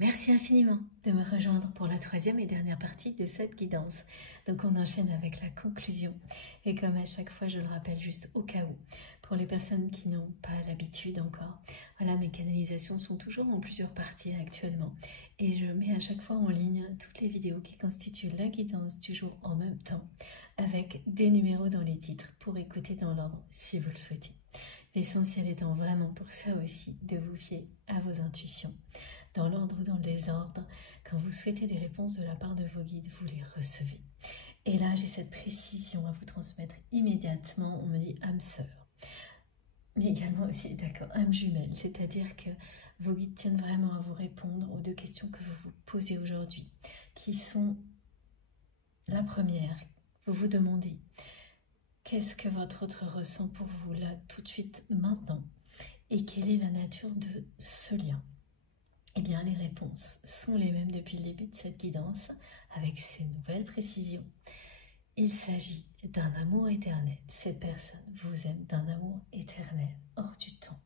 Merci infiniment de me rejoindre pour la troisième et dernière partie de cette guidance. Donc on enchaîne avec la conclusion. Et comme à chaque fois, je le rappelle juste au cas où, pour les personnes qui n'ont pas l'habitude encore, voilà, mes canalisations sont toujours en plusieurs parties actuellement. Et je mets à chaque fois en ligne toutes les vidéos qui constituent la guidance du jour en même temps, avec des numéros dans les titres pour écouter dans l'ordre si vous le souhaitez. L'essentiel étant vraiment pour ça aussi de vous fier à vos intuitions. Dans l'ordre ou dans le désordre, quand vous souhaitez des réponses de la part de vos guides, vous les recevez. Et là, j'ai cette précision à vous transmettre immédiatement. On me dit âme sœur, mais également aussi, d'accord, âme jumelle, c'est-à-dire que vos guides tiennent vraiment à vous répondre aux deux questions que vous vous posez aujourd'hui, qui sont la première, vous vous demandez qu'est-ce que votre autre ressent pour vous là, tout de suite, maintenant, et quelle est la nature de ce lien. Eh bien, les réponses sont les mêmes depuis le début de cette guidance, avec ces nouvelles précisions. Il s'agit d'un amour éternel. Cette personne vous aime d'un amour éternel, hors du temps.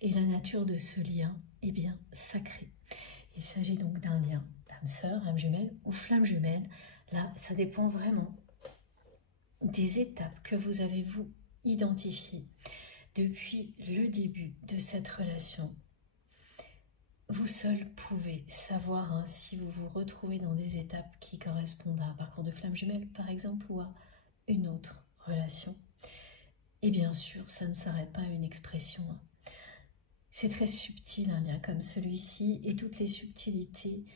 Et la nature de ce lien est bien sacrée. Il s'agit donc d'un lien d'âme sœur, âme jumelle ou flamme jumelle. Là, ça dépend vraiment des étapes que vous avez vous identifiées depuis le début de cette relation. Vous seul pouvez savoir si vous vous retrouvez dans des étapes qui correspondent à un parcours de flamme jumelle, par exemple, ou à une autre relation. Et bien sûr, ça ne s'arrête pas à une expression. C'est très subtil un lien comme celui-ci, et toutes les subtilités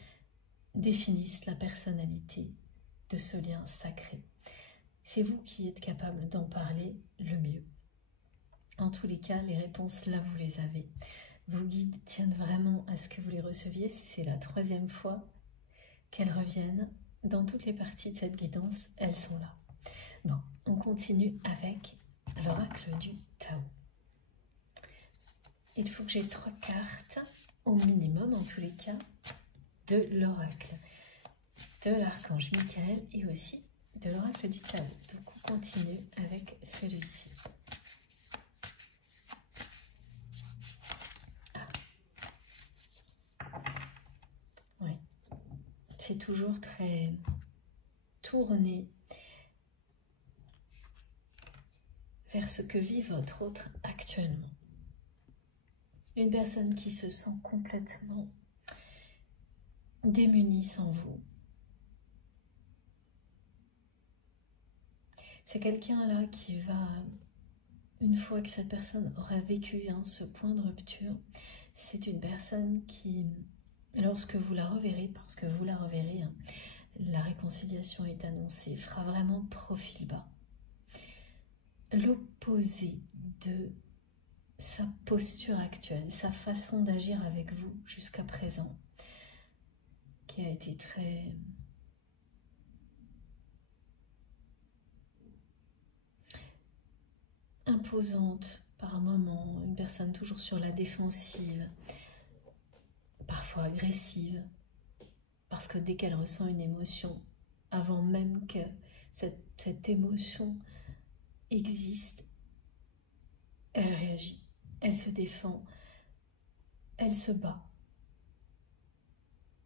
définissent la personnalité de ce lien sacré. C'est vous qui êtes capable d'en parler le mieux. En tous les cas, les réponses, là, vous les avez. Vos guides tiennent vraiment à ce que vous les receviez. C'est la troisième fois qu'elles reviennent. Dans toutes les parties de cette guidance, elles sont là. Bon, on continue avec l'oracle du Tao. Il faut que j'ai 3 cartes, au minimum en tous les cas, de l'oracle, de l'archange Michael et aussi de l'oracle du Tao. Donc on continue avec celui-ci. C'est toujours très tourné vers ce que vit votre autre actuellement. Une personne qui se sent complètement démunie sans vous. C'est quelqu'un là qui va, une fois que cette personne aura vécu ce point de rupture, c'est une personne qui, lorsque vous la reverrez, parce que vous la reverrez, la réconciliation est annoncée, fera vraiment profil bas. L'opposé de sa posture actuelle, sa façon d'agir avec vous jusqu'à présent, qui a été très imposante par moment, une personne toujours sur la défensive, parfois agressive, parce que dès qu'elle ressent une émotion, avant même que cette émotion existe, elle réagit, elle se défend, elle se bat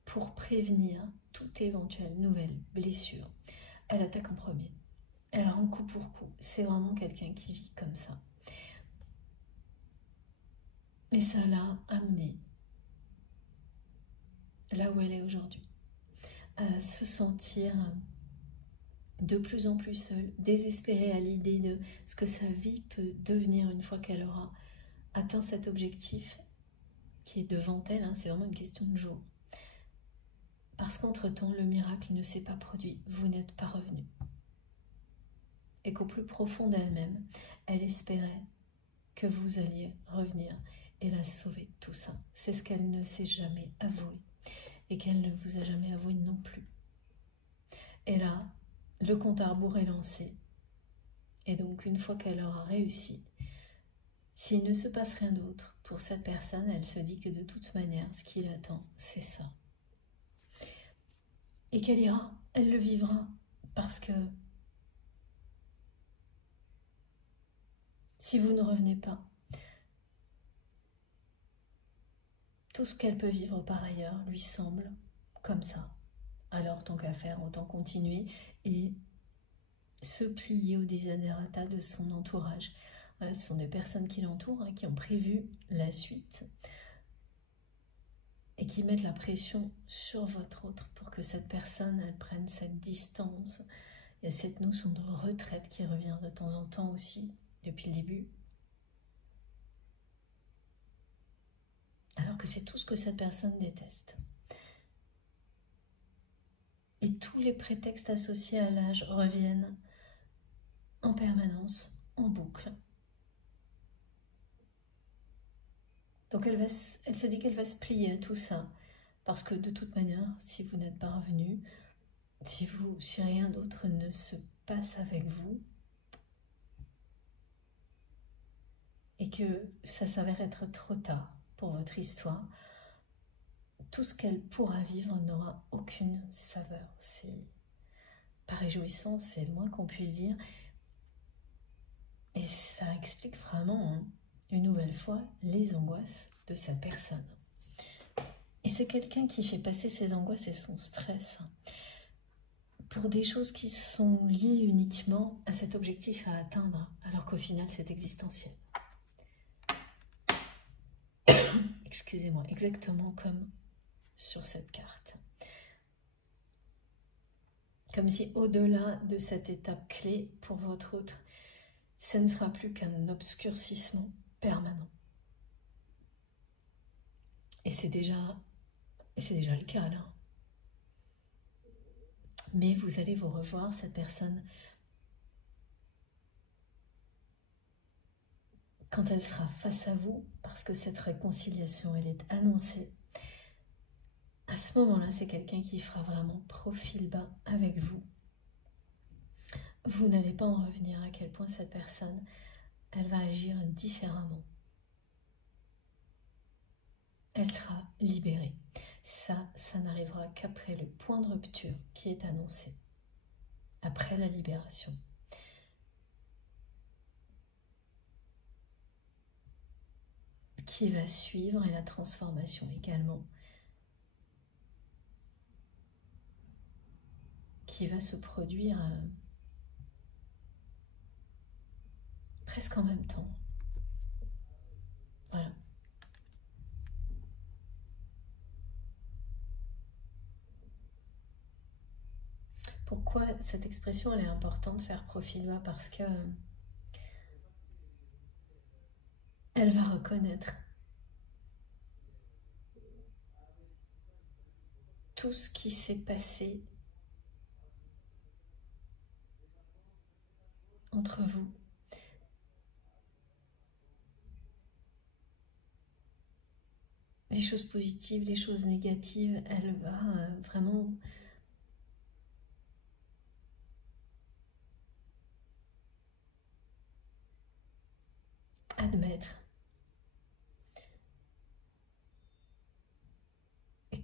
pour prévenir toute éventuelle nouvelle blessure. Elle attaque en premier, elle rend coup pour coup. C'est vraiment quelqu'un qui vit comme ça. Mais ça l'a amenée là où elle est aujourd'hui, à se sentir de plus en plus seule, désespérée à l'idée de ce que sa vie peut devenir une fois qu'elle aura atteint cet objectif qui est devant elle. C'est vraiment une question de jour. Parce qu'entre-temps, le miracle ne s'est pas produit, vous n'êtes pas revenu. Et qu'au plus profond d'elle-même, elle espérait que vous alliez revenir et la sauver de tout ça. C'est ce qu'elle ne s'est jamais avoué et qu'elle ne vous a jamais avoué non plus. Et là, le compte à rebours est lancé. Et donc, une fois qu'elle aura réussi, s'il ne se passe rien d'autre pour cette personne, elle se dit que de toute manière, ce qui l'attend, c'est ça. Et qu'elle ira, elle le vivra, parce que si vous ne revenez pas, tout ce qu'elle peut vivre par ailleurs lui semble comme ça. Alors tant qu'à faire, autant continuer et se plier au desiderata de son entourage. Voilà, ce sont des personnes qui l'entourent, hein, qui ont prévu la suite et qui mettent la pression sur votre autre pour que cette personne, elle prenne cette distance. Il y a cette notion de retraite qui revient de temps en temps aussi, depuis le début. Alors que c'est tout ce que cette personne déteste. Et tous les prétextes associés à l'âge reviennent en permanence, en boucle. Donc elle se dit qu'elle va se plier à tout ça, parce que de toute manière, si vous n'êtes pas revenu, si rien d'autre ne se passe avec vous, et que ça s'avère être trop tard pour votre histoire, tout ce qu'elle pourra vivre n'aura aucune saveur. C'est pas réjouissant, c'est le moins qu'on puisse dire. Et ça explique vraiment, hein, une nouvelle fois, les angoisses de cette personne. Et c'est quelqu'un qui fait passer ses angoisses et son stress pour des choses qui sont liées uniquement à cet objectif à atteindre, alors qu'au final c'est existentiel. Excusez-moi, exactement comme sur cette carte. Comme si au-delà de cette étape clé pour votre autre, ça ne sera plus qu'un obscurcissement permanent. Et c'est déjà le cas là. Mais vous allez vous revoir, cette personne, quand elle sera face à vous, parce que cette réconciliation, elle est annoncée. À ce moment-là, c'est quelqu'un qui fera vraiment profil bas avec vous. Vous n'allez pas en revenir à quel point cette personne, elle va agir différemment. Elle sera libérée. Ça n'arrivera qu'après le point de rupture qui est annoncé, après la libération. Qui va suivre et la transformation également, qui va se produire presque en même temps. Voilà. Pourquoi cette expression elle est importante, faire profil bas? Parce que elle va reconnaître tout ce qui s'est passé entre vous. Les choses positives, les choses négatives, elle va vraiment admettre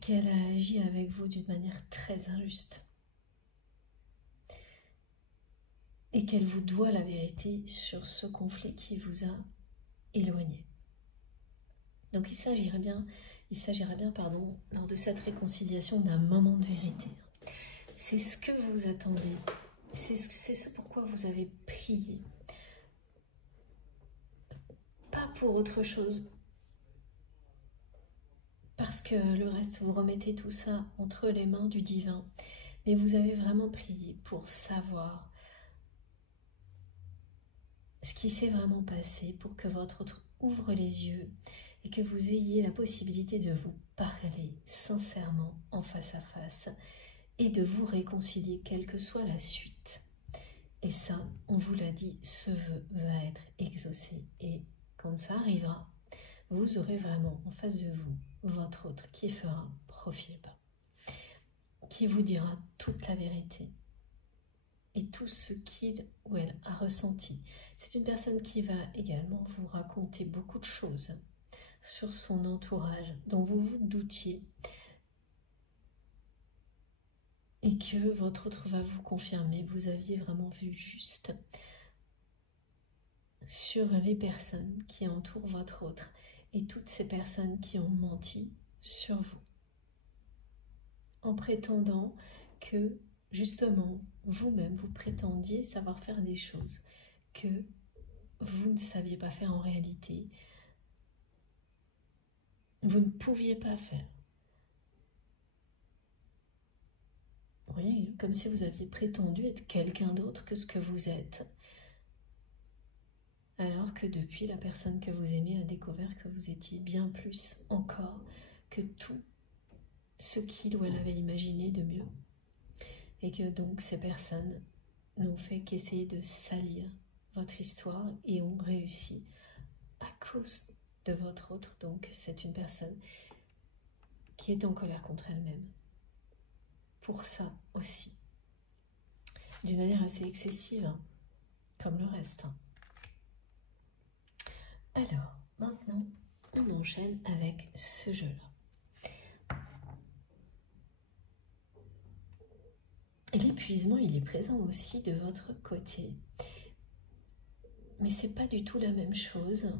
qu'elle a agi avec vous d'une manière très injuste et qu'elle vous doit la vérité sur ce conflit qui vous a éloigné. Donc il s'agira bien, lors de cette réconciliation d'un moment de vérité. C'est ce que vous attendez, c'est ce pourquoi vous avez prié. Pas pour autre chose, parce que le reste, vous remettez tout ça entre les mains du divin, mais vous avez vraiment prié pour savoir ce qui s'est vraiment passé, pour que votre autre ouvre les yeux et que vous ayez la possibilité de vous parler sincèrement en face à face et de vous réconcilier quelle que soit la suite. Et ça, on vous l'a dit, ce vœu va être exaucé. Et quand ça arrivera, vous aurez vraiment en face de vous votre autre qui fera profil bas, qui vous dira toute la vérité et tout ce qu'il ou elle a ressenti. C'est une personne qui va également vous raconter beaucoup de choses sur son entourage dont vous vous doutiez et que votre autre va vous confirmer. Vous aviez vraiment vu juste sur les personnes qui entourent votre autre et toutes ces personnes qui ont menti sur vous, en prétendant que, justement, vous-même, vous prétendiez savoir faire des choses que vous ne saviez pas faire en réalité, vous ne pouviez pas faire. Vous voyez, comme si vous aviez prétendu être quelqu'un d'autre que ce que vous êtes, alors que depuis, la personne que vous aimez a découvert que vous étiez bien plus encore que tout ce qu'il ou elle avait imaginé de mieux. Et que donc ces personnes n'ont fait qu'essayer de salir votre histoire et ont réussi à cause de votre autre. Donc c'est une personne qui est en colère contre elle-même. Pour ça aussi. D'une manière assez excessive, hein, comme le reste. Hein. Alors, maintenant, on enchaîne avec ce jeu-là. Et l'épuisement, il est présent aussi de votre côté. Mais c'est pas du tout la même chose.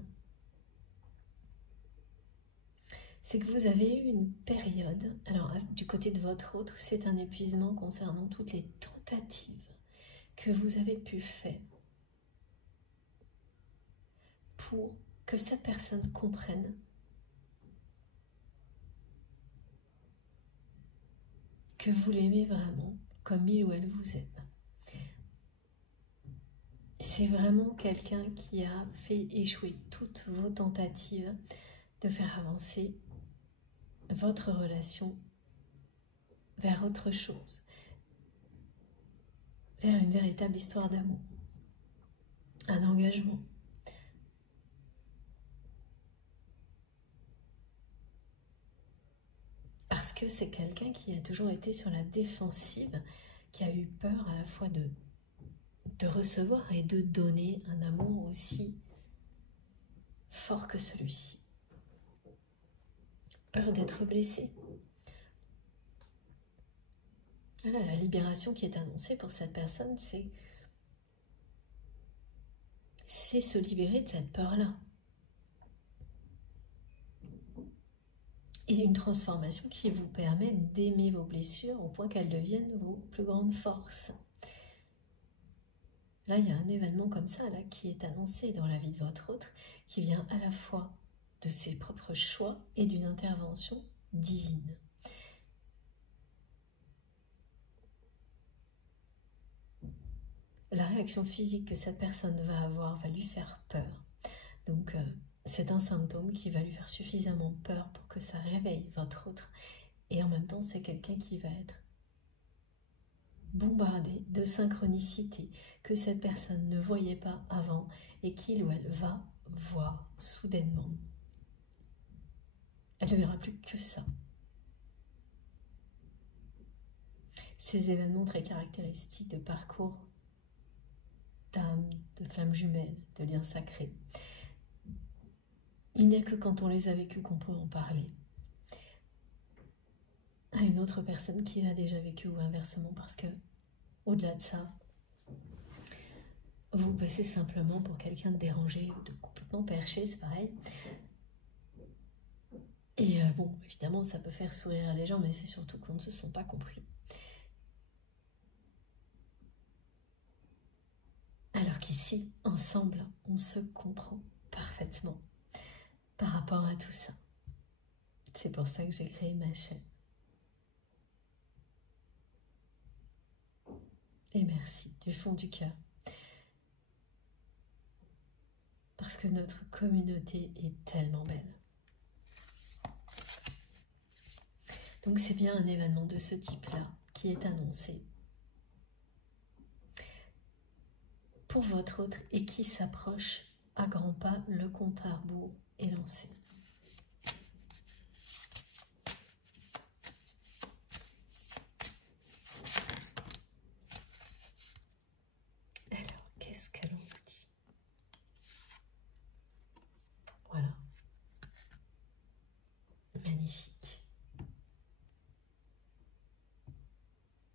C'est que vous avez eu une période, alors du côté de votre autre, c'est un épuisement concernant toutes les tentatives que vous avez pu faire pour que cette personne comprenne que vous l'aimez vraiment comme il ou elle vous aime. C'est vraiment quelqu'un qui a fait échouer toutes vos tentatives de faire avancer votre relation vers autre chose, vers une véritable histoire d'amour, un engagement. Parce que c'est quelqu'un qui a toujours été sur la défensive, qui a eu peur à la fois de recevoir et de donner un amour aussi fort que celui-ci. Peur d'être blessé. Voilà, la libération qui est annoncée pour cette personne, c'est se libérer de cette peur-là. Et une transformation qui vous permet d'aimer vos blessures au point qu'elles deviennent vos plus grandes forces. Là, il y a un événement comme ça là, qui est annoncé dans la vie de votre autre, qui vient à la fois de ses propres choix et d'une intervention divine. La réaction physique que cette personne va avoir va lui faire peur. Donc, c'est un symptôme qui va lui faire suffisamment peur pour que ça réveille votre autre. Et en même temps, c'est quelqu'un qui va être bombardé de synchronicité que cette personne ne voyait pas avant et qu'il ou elle va voir soudainement. Elle ne verra plus que ça. Ces événements très caractéristiques de parcours d'âme, de flammes jumelles, de liens sacrés. Il n'y a que quand on les a vécus qu'on peut en parler à une autre personne qui l'a déjà vécu ou inversement, parce que au-delà de ça, vous passez simplement pour quelqu'un de dérangé ou de complètement perché, c'est pareil. Et bon, évidemment, ça peut faire sourire les gens, mais c'est surtout qu'on ne se sent pas compris. Alors qu'ici, ensemble, on se comprend parfaitement par rapport à tout ça. C'est pour ça que j'ai créé ma chaîne. Et merci du fond du cœur. Parce que notre communauté est tellement belle. Donc c'est bien un événement de ce type-là qui est annoncé pour votre autre et qui s'approche à grands pas. Le compte à rebours est lancé. Alors, qu'est-ce que l'on vous dit? Voilà. Magnifique.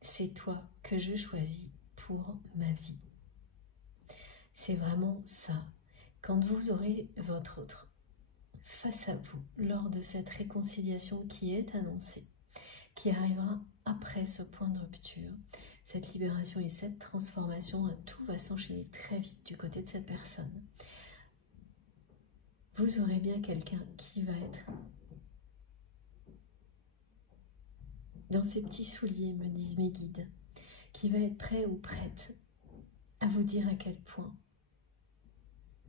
C'est toi que je choisis pour ma vie. C'est vraiment ça. Quand vous aurez votre autre face à vous lors de cette réconciliation qui est annoncée, qui arrivera après ce point de rupture, cette libération et cette transformation, tout va s'enchaîner très vite du côté de cette personne. Vous aurez bien quelqu'un qui va être dans ses petits souliers, me disent mes guides, qui va être prêt ou prête à vous dire à quel point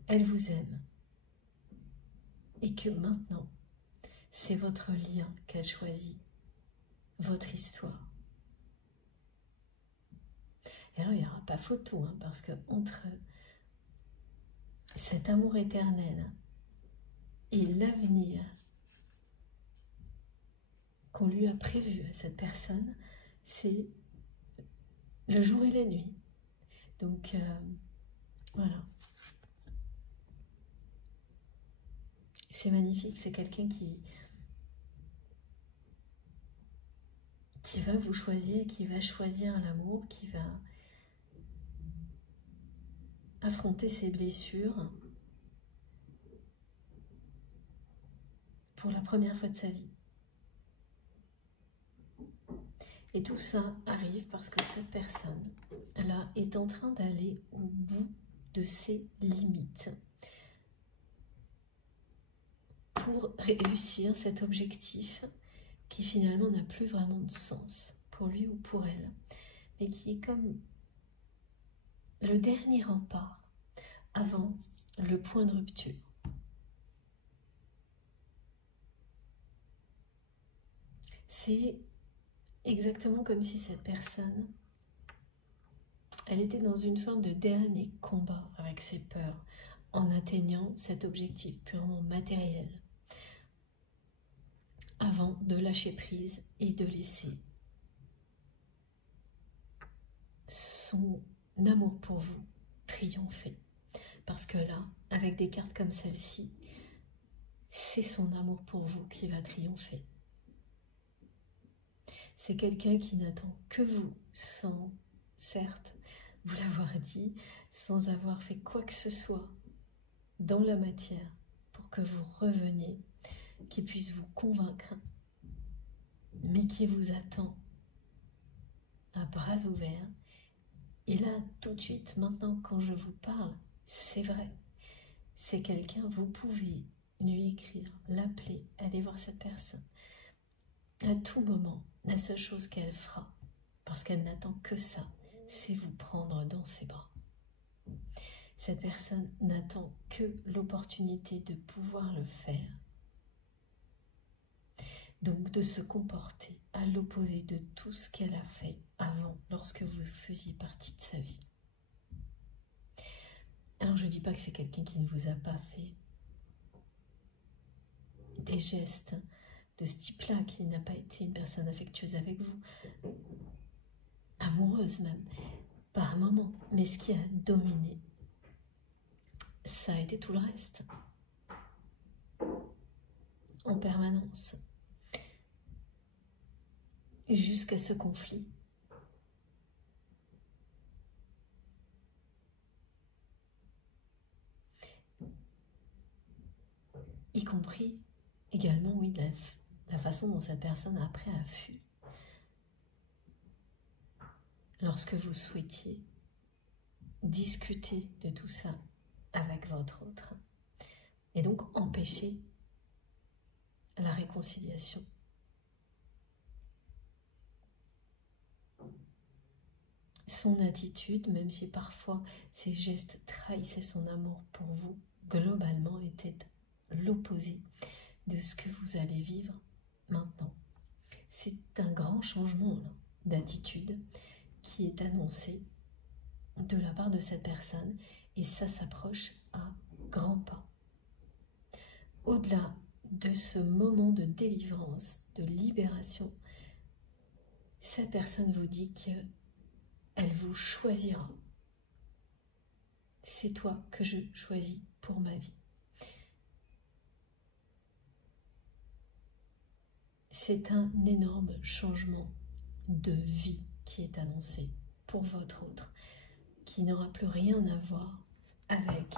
elle vous aime et que maintenant, c'est votre lien qu'elle choisit, votre histoire. Et alors, il n'y aura pas photo, hein, parce que entre cet amour éternel et l'avenir qu'on lui a prévu à cette personne, c'est le jour et la nuit. Donc, voilà. C'est magnifique, c'est quelqu'un qui va vous choisir, qui va choisir l'amour, qui va affronter ses blessures pour la première fois de sa vie. Et tout ça arrive parce que cette personne-là est en train d'aller au bout de ses limites pour réussir cet objectif qui finalement n'a plus vraiment de sens pour lui ou pour elle, mais qui est comme le dernier rempart avant le point de rupture. C'est exactement comme si cette personne, elle était dans une forme de dernier combat avec ses peurs en atteignant cet objectif purement matériel avant de lâcher prise et de laisser son amour pour vous triompher. Parce que là, avec des cartes comme celle-ci, c'est son amour pour vous qui va triompher. C'est quelqu'un qui n'attend que vous, sans, certes, vous l'avoir dit, sans avoir fait quoi que ce soit dans la matière pour que vous reveniez, qui puisse vous convaincre, mais qui vous attend à bras ouverts. Et là, tout de suite, maintenant, quand je vous parle, c'est vrai. C'est quelqu'un, vous pouvez lui écrire, l'appeler, aller voir cette personne. À tout moment, la seule chose qu'elle fera, parce qu'elle n'attend que ça, c'est vous prendre dans ses bras. Cette personne n'attend que l'opportunité de pouvoir le faire. Donc de se comporter à l'opposé de tout ce qu'elle a fait avant, lorsque vous faisiez partie de sa vie. Alors je ne dis pas que c'est quelqu'un qui ne vous a pas fait des gestes de ce type-là, qui n'a pas été une personne affectueuse avec vous, amoureuse même, par un moment. Mais ce qui a dominé, ça a été tout le reste, en permanence, jusqu'à ce conflit. Y compris également, oui, la façon dont cette personne après a fui. Lorsque vous souhaitiez discuter de tout ça avec votre autre, et donc empêcher la réconciliation. Son attitude, même si parfois ses gestes trahissaient son amour pour vous, globalement était l'opposé de ce que vous allez vivre maintenant. C'est un grand changement d'attitude qui est annoncé de la part de cette personne, et ça s'approche à grands pas. Au-delà de ce moment de délivrance, de libération, cette personne vous dit qu'elle vous choisira. C'est toi que je choisis pour ma vie. C'est un énorme changement de vie qui est annoncé pour votre autre, qui n'aura plus rien à voir avec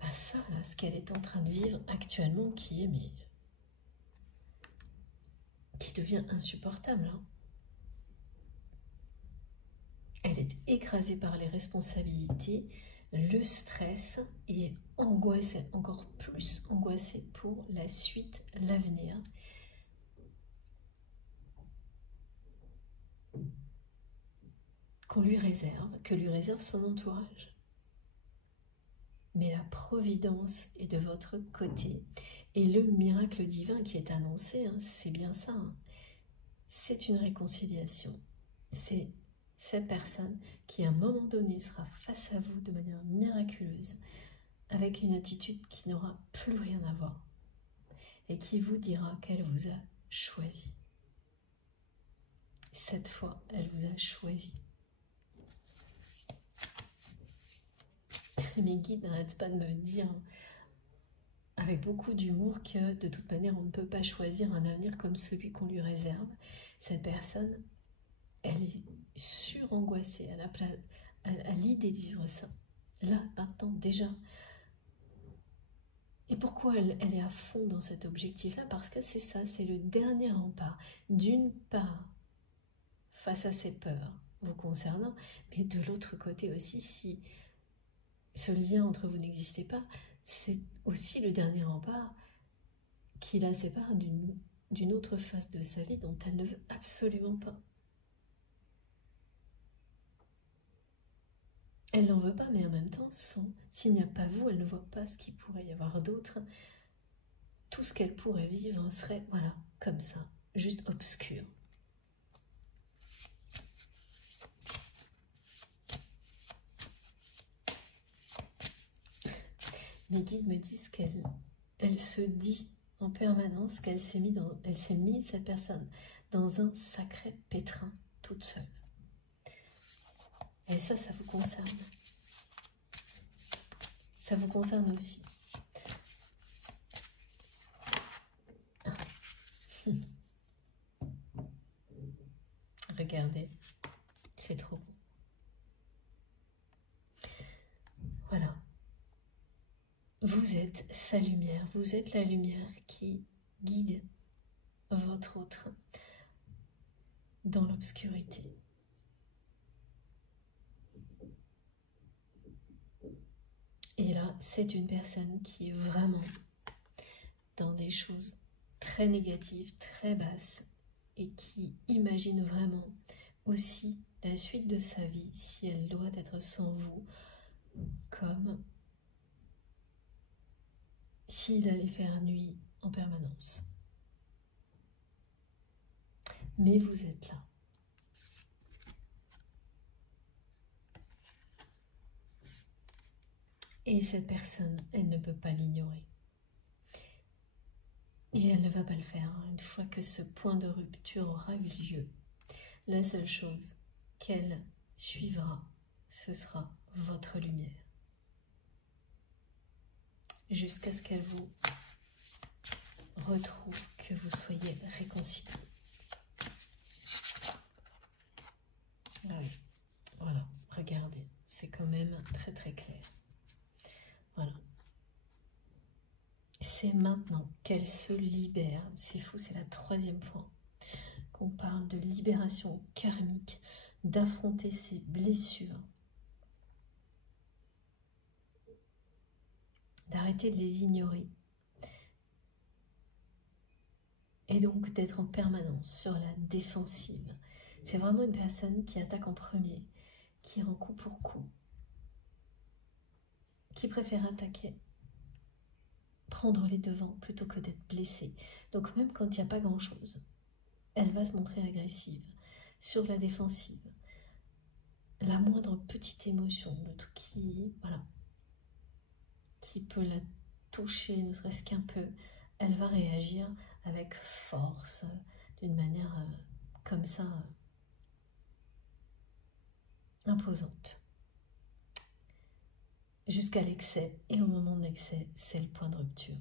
bah ça, là, ce qu'elle est en train de vivre actuellement, qui devient insupportable. Hein. Elle est écrasée par les responsabilités, le stress et angoissée, encore plus angoissée pour la suite, l'avenir. Que lui réserve son entourage. Mais la providence est de votre côté. Et le miracle divin qui est annoncé, hein, c'est bien ça. Hein. C'est une réconciliation. C'est cette personne qui, à un moment donné, sera face à vous de manière miraculeuse, avec une attitude qui n'aura plus rien à voir, et qui vous dira qu'elle vous a choisi. Cette fois, elle vous a choisi. Mes guides n'arrêtent pas de me dire, avec beaucoup d'humour, que de toute manière, on ne peut pas choisir un avenir comme celui qu'on lui réserve. Cette personne, elle est surangoissée à l'idée de vivre ça. Là, maintenant, déjà. Et pourquoi elle est à fond dans cet objectif-là? Parce que c'est ça, c'est le dernier rempart. D'une part, face à ses peurs vous concernant, mais de l'autre côté aussi, si ce lien entre vous n'existait pas, c'est aussi le dernier rempart qui la sépare d'une autre phase de sa vie dont elle ne veut absolument pas. Elle n'en veut pas, mais en même temps, s'il n'y a pas vous, elle ne voit pas ce qu'il pourrait y avoir d'autre. Tout ce qu'elle pourrait vivre serait, voilà, comme ça, juste obscur. Mes guides me disent qu'elle se dit en permanence qu'elle s'est mise, cette personne, dans un sacré pétrin, toute seule. Et ça vous concerne. Ça vous concerne aussi. Regardez, c'est trop beau. Voilà. Vous êtes sa lumière, vous êtes la lumière qui guide votre autre dans l'obscurité. Et là, c'est une personne qui est vraiment dans des choses très négatives, très basses, et qui imagine vraiment aussi la suite de sa vie, si elle doit être sans vous, comme s'il allait faire nuit en permanence. Mais vous êtes là. Et cette personne, elle ne peut pas l'ignorer. Et elle ne va pas le faire. Une fois que ce point de rupture aura eu lieu, la seule chose qu'elle suivra, ce sera votre lumière. Jusqu'à ce qu'elle vous retrouve, que vous soyez réconciliés. Ah oui, voilà, regardez, c'est quand même très très clair. Voilà. C'est maintenant qu'elle se libère. C'est fou, c'est la 3e fois qu'on parle de libération karmique, d'affronter ses blessures, d'arrêter de les ignorer, et donc d'être en permanence sur la défensive. C'est vraiment une personne qui attaque en premier, qui rend coup pour coup, qui préfère attaquer, prendre les devants plutôt que d'être blessée. Donc même quand il n'y a pas grand-chose, elle va se montrer agressive, sur la défensive. La moindre petite émotion, le truc qui peut la toucher, ne serait-ce qu'un peu, elle va réagir avec force, d'une manière comme ça, imposante. Jusqu'à l'excès, et au moment de l'excès, c'est le point de rupture.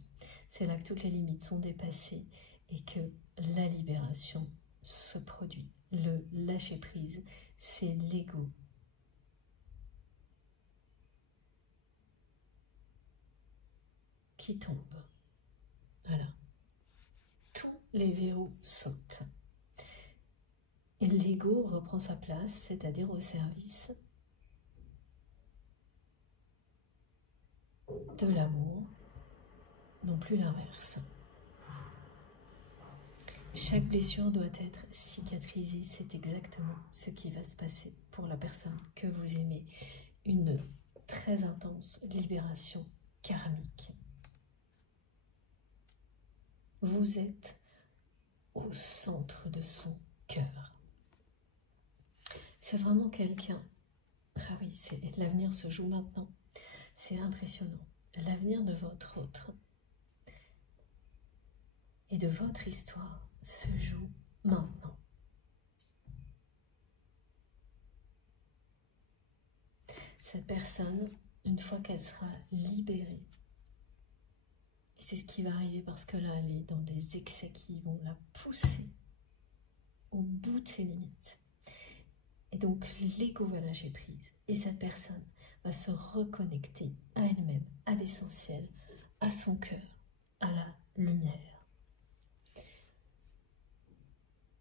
C'est là que toutes les limites sont dépassées et que la libération se produit. Le lâcher-prise, c'est l'ego. qui tombe. Voilà. Tous les verrous sautent. Et l'ego reprend sa place, c'est-à-dire au service de l'amour, non plus l'inverse. Chaque blessure doit être cicatrisée, c'est exactement ce qui va se passer pour la personne que vous aimez. Une très intense libération karmique. Vous êtes au centre de son cœur. C'est vraiment quelqu'un. Ah oui, l'avenir se joue maintenant. C'est impressionnant. L'avenir de votre autre et de votre histoire se joue maintenant. Cette personne, une fois qu'elle sera libérée, et c'est ce qui va arriver parce que là, elle est dans des excès qui vont la pousser au bout de ses limites. Et donc, l'ego va lâcher prise. Et cette personne va se reconnecter à elle-même, à l'essentiel, à son cœur, à la lumière.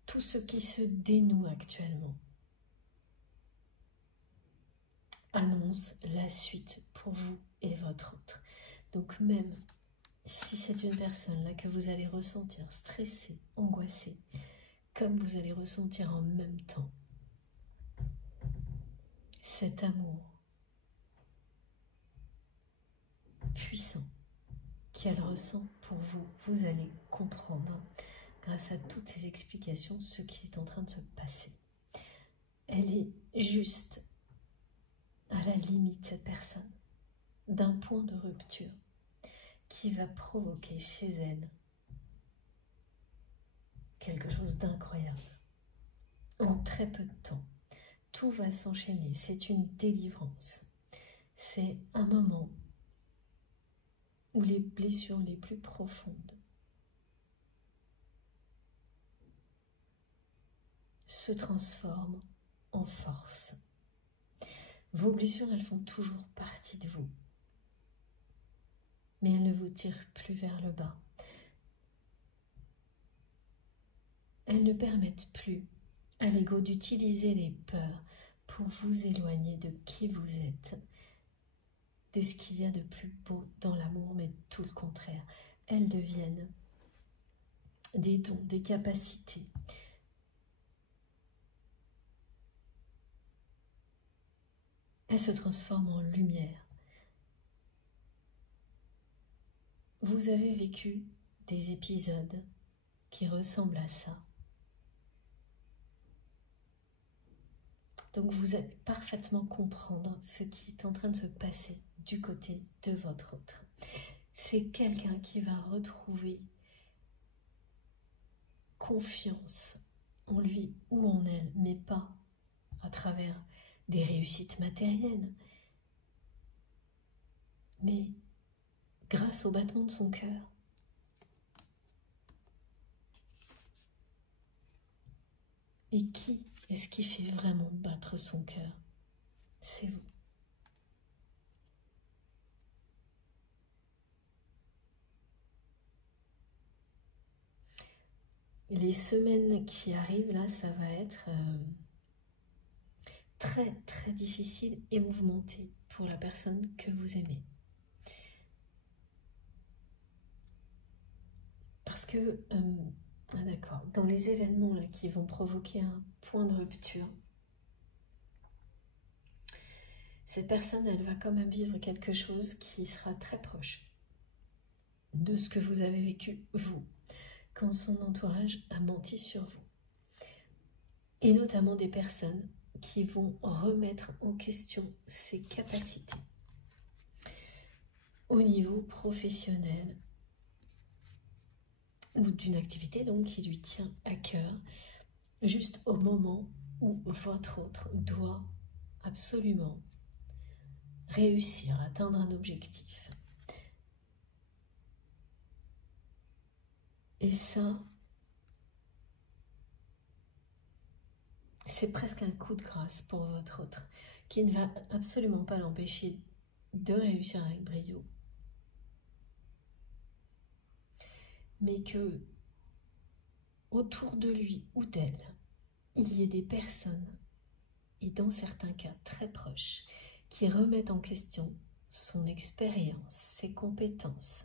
Tout ce qui se dénoue actuellement annonce la suite pour vous et votre autre. Donc même si c'est une personne là que vous allez ressentir stressée, angoissée, comme vous allez ressentir en même temps cet amour puissant qu'elle ressent pour vous, vous allez comprendre grâce à toutes ces explications ce qui est en train de se passer. Elle est juste à la limite, cette personne, d'un point de rupture qui va provoquer chez elle quelque chose d'incroyable. En très peu de temps, tout va s'enchaîner. C'est une délivrance. C'est un moment où les blessures les plus profondes se transforment en force. Vos blessures, elles font toujours partie de vous, mais elles ne vous tirent plus vers le bas. Elles ne permettent plus à l'ego d'utiliser les peurs pour vous éloigner de qui vous êtes, de ce qu'il y a de plus beau dans l'amour, mais tout le contraire. Elles deviennent des dons, des capacités. Elles se transforment en lumière. Vous avez vécu des épisodes qui ressemblent à ça. Donc vous allez parfaitement comprendre ce qui est en train de se passer du côté de votre autre. C'est quelqu'un qui va retrouver confiance en lui ou en elle, mais pas à travers des réussites matérielles, mais grâce au battement de son cœur. Et qui est-ce qui fait vraiment battre son cœur? C'est vous. Les semaines qui arrivent, là, ça va être très, très difficile et mouvementé pour la personne que vous aimez. Parce que, d'accord, dans les événements là, qui vont provoquer un point de rupture, cette personne, elle va quand même vivre quelque chose qui sera très proche de ce que vous avez vécu, vous, quand son entourage a menti sur vous. Et notamment des personnes qui vont remettre en question ses capacités au niveau professionnel ou d'une activité donc qui lui tient à cœur, juste au moment où votre autre doit absolument réussir à atteindre un objectif. Et ça, c'est presque un coup de grâce pour votre autre, qui ne va absolument pas l'empêcher de réussir avec brio. mais que autour de lui ou d'elle, il y ait des personnes, et dans certains cas très proches, qui remettent en question son expérience, ses compétences,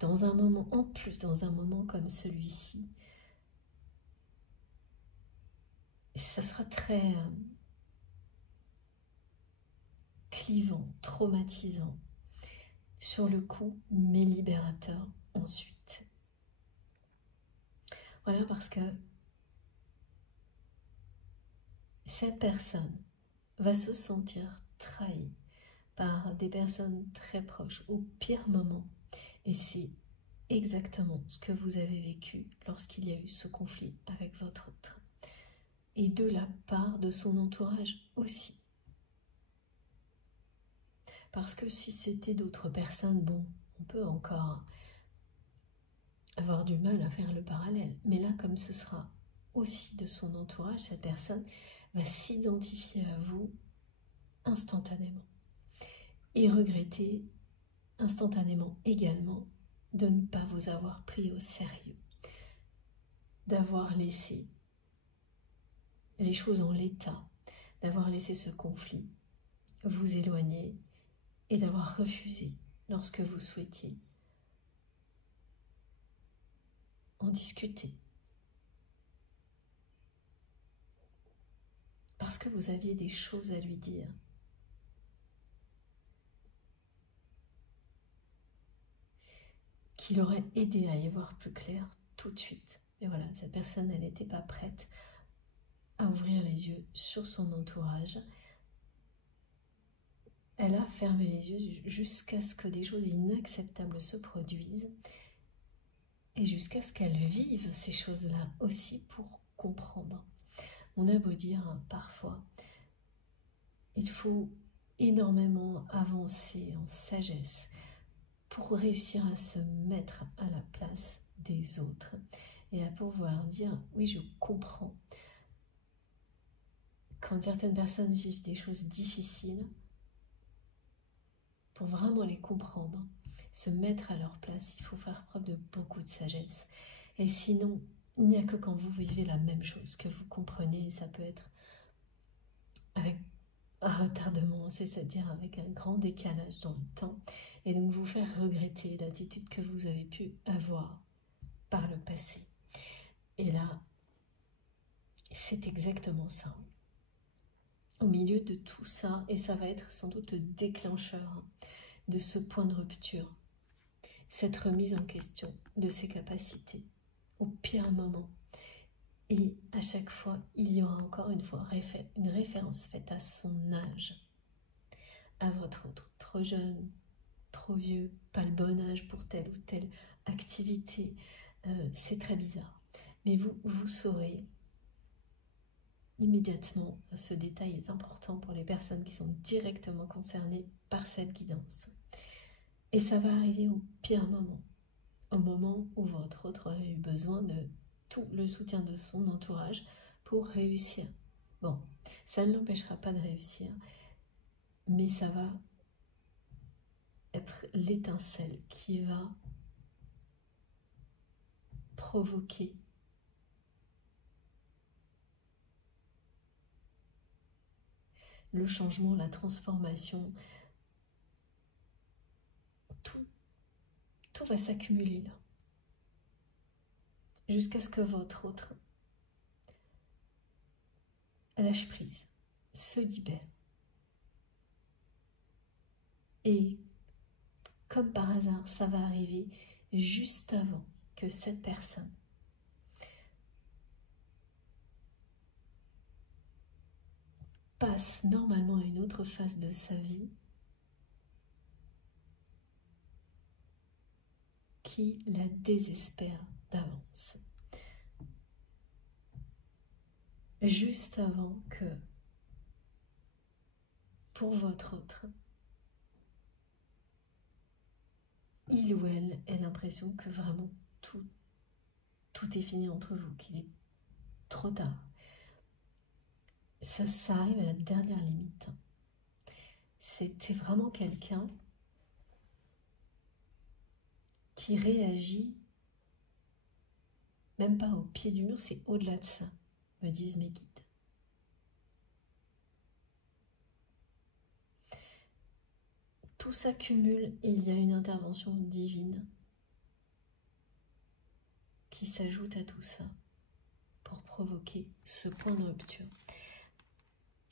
dans un moment, en plus dans un moment comme celui-ci, ça sera très clivant, traumatisant sur le coup, mais libérateur ensuite. Voilà, parce que cette personne va se sentir trahie par des personnes très proches au pire moment, et c'est exactement ce que vous avez vécu lorsqu'il y a eu ce conflit avec votre autre, et de la part de son entourage aussi. Parce que si c'était d'autres personnes, bon, on peut encore avoir du mal à faire le parallèle. Mais là, comme ce sera aussi de son entourage, cette personne va s'identifier à vous instantanément. Et regretter instantanément également de ne pas vous avoir pris au sérieux. D'avoir laissé les choses en l'état, d'avoir laissé ce conflit vous éloigner et d'avoir refusé lorsque vous souhaitiez en discuter. Parce que vous aviez des choses à lui dire. Qui l'aurait aidé à y voir plus clair tout de suite. Et voilà, cette personne, elle n'était pas prête à ouvrir les yeux sur son entourage. Elle a fermé les yeux jusqu'à ce que des choses inacceptables se produisent et jusqu'à ce qu'elle vive ces choses-là aussi pour comprendre. On a beau dire parfois, il faut énormément avancer en sagesse pour réussir à se mettre à la place des autres et à pouvoir dire oui, je comprends. Quand certaines personnes vivent des choses difficiles, pour vraiment les comprendre, se mettre à leur place, il faut faire preuve de beaucoup de sagesse. Et sinon, il n'y a que quand vous vivez la même chose que vous comprenez, et ça peut être avec un retardement, c'est-à-dire avec un grand décalage dans le temps, et donc vous faire regretter l'attitude que vous avez pu avoir par le passé. Et là, c'est exactement ça. Au milieu de tout ça, et ça va être sans doute le déclencheur de ce point de rupture, cette remise en question de ses capacités, au pire moment. Et à chaque fois, il y aura encore une fois une référence faite à son âge, à votre autre, trop jeune, trop vieux, pas le bon âge pour telle ou telle activité. C'est très bizarre. Mais vous saurez immédiatement, ce détail est important pour les personnes qui sont directement concernées par cette guidance. Et ça va arriver au pire moment, au moment où votre autre aurait eu besoin de tout le soutien de son entourage pour réussir. Bon, ça ne l'empêchera pas de réussir, mais ça va être l'étincelle qui va provoquer le changement, la transformation. Tout va s'accumuler là, jusqu'à ce que votre autre lâche prise, se libère. Et comme par hasard, ça va arriver juste avant que cette personne passe normalement à une autre phase de sa vie qui la désespère d'avance. Juste avant que, pour votre autre, il ou elle ait l'impression que vraiment tout est fini entre vous, qu'il est trop tard. Ça arrive à la dernière limite. C'était vraiment quelqu'un qui réagit Même pas au pied du mur, c'est au-delà de ça, me disent mes guides. Tout s'accumule et il y a une intervention divine qui s'ajoute à tout ça pour provoquer ce point de rupture.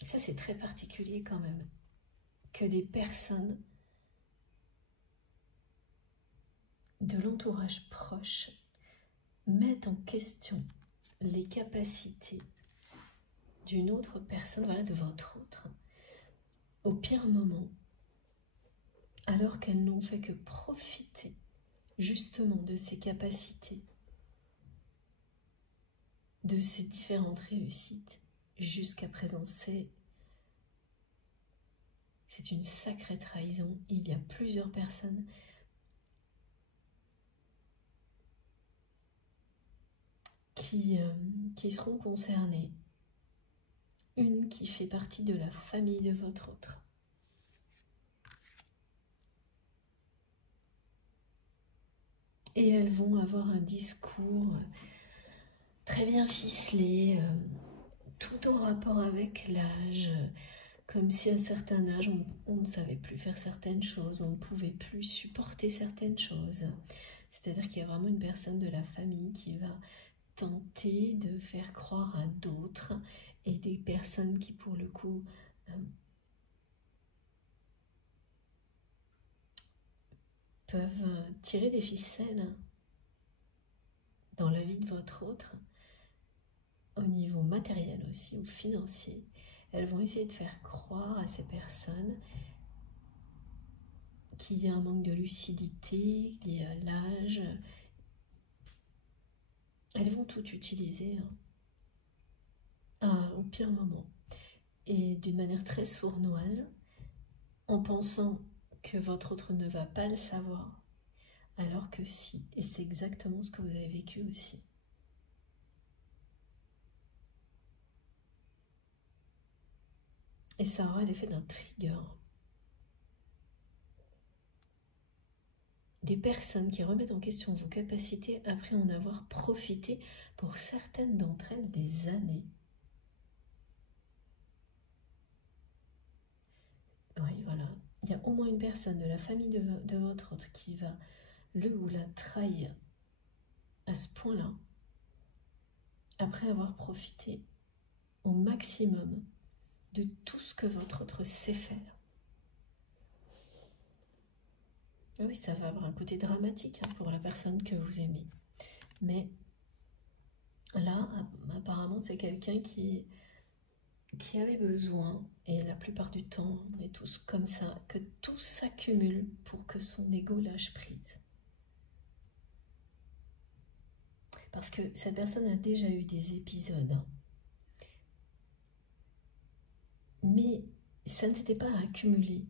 Ça, c'est très particulier quand même, que des personnes de l'entourage proche mettent en question les capacités d'une autre personne, voilà, de votre autre, au pire moment, alors qu'elles n'ont fait que profiter justement de ses capacités, de ses différentes réussites jusqu'à présent. C'est une sacrée trahison. Il y a plusieurs personnes qui seront concernées. Une qui fait partie de la famille de votre autre. Et elles vont avoir un discours très bien ficelé, tout en rapport avec l'âge, comme si à un certain âge, on ne savait plus faire certaines choses, on ne pouvait plus supporter certaines choses. C'est-à-dire qu'il y a vraiment une personne de la famille qui va tenter de faire croire à d'autres, et des personnes qui, pour le coup, peuvent tirer des ficelles dans la vie de votre autre, au niveau matériel aussi, ou financier. Elles vont essayer de faire croire à ces personnes qu'il y a un manque de lucidité lié à l'âge. Elles vont tout utiliser au pire moment, et d'une manière très sournoise, en pensant que votre autre ne va pas le savoir, alors que si, et c'est exactement ce que vous avez vécu aussi. Et ça aura l'effet d'un trigger. Des personnes qui remettent en question vos capacités après en avoir profité, pour certaines d'entre elles, des années. Oui, voilà. Il y a au moins une personne de la famille de votre autre qui va le ou la trahir à ce point-là, après avoir profité au maximum de tout ce que votre autre sait faire. Ah oui, ça va avoir un côté dramatique pour la personne que vous aimez. Mais là, apparemment, c'est quelqu'un qui avait besoin, et la plupart du temps, on est tous comme ça, que tout s'accumule pour que son ego lâche prise. Parce que cette personne a déjà eu des épisodes, mais ça ne s'était pas accumulé.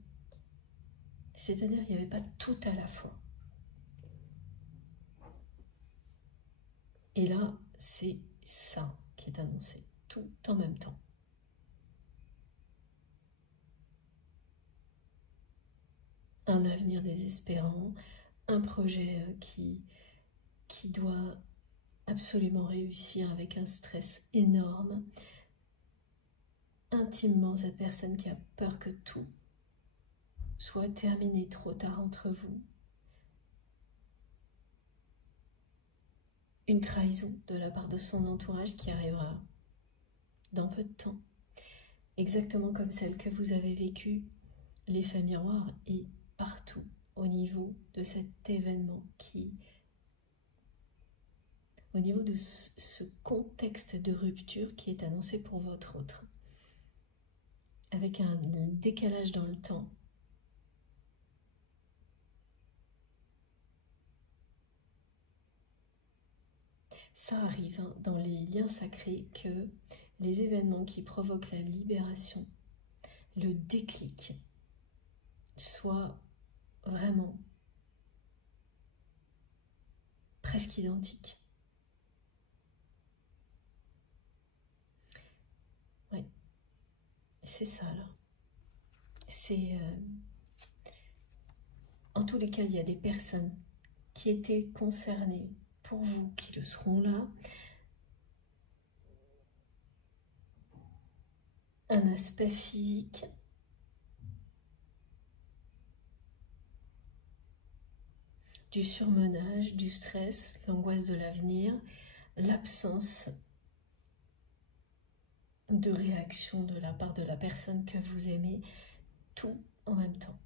C'est-à-dire qu'il n'y avait pas tout à la fois. Et là, c'est ça qui est annoncé, tout en même temps. Un avenir désespérant, un projet qui doit absolument réussir avec un stress énorme. Intimement, cette personne qui a peur que tout soit terminé trop tard entre vous. Une trahison de la part de son entourage qui arrivera dans peu de temps. Exactement comme celle que vous avez vécue, l'effet miroir, et partout au niveau de cet événement au niveau de ce contexte de rupture qui est annoncé pour votre autre, avec un décalage dans le temps. Ça arrive dans les liens sacrés que les événements qui provoquent la libération, le déclic, soient vraiment presque identiques. Oui, c'est ça là. C'est en tous les cas, il y a des personnes qui étaient concernées pour vous qui le seront là, un aspect physique du surmenage, du stress, l'angoisse de l'avenir, l'absence de réaction de la part de la personne que vous aimez, tout en même temps.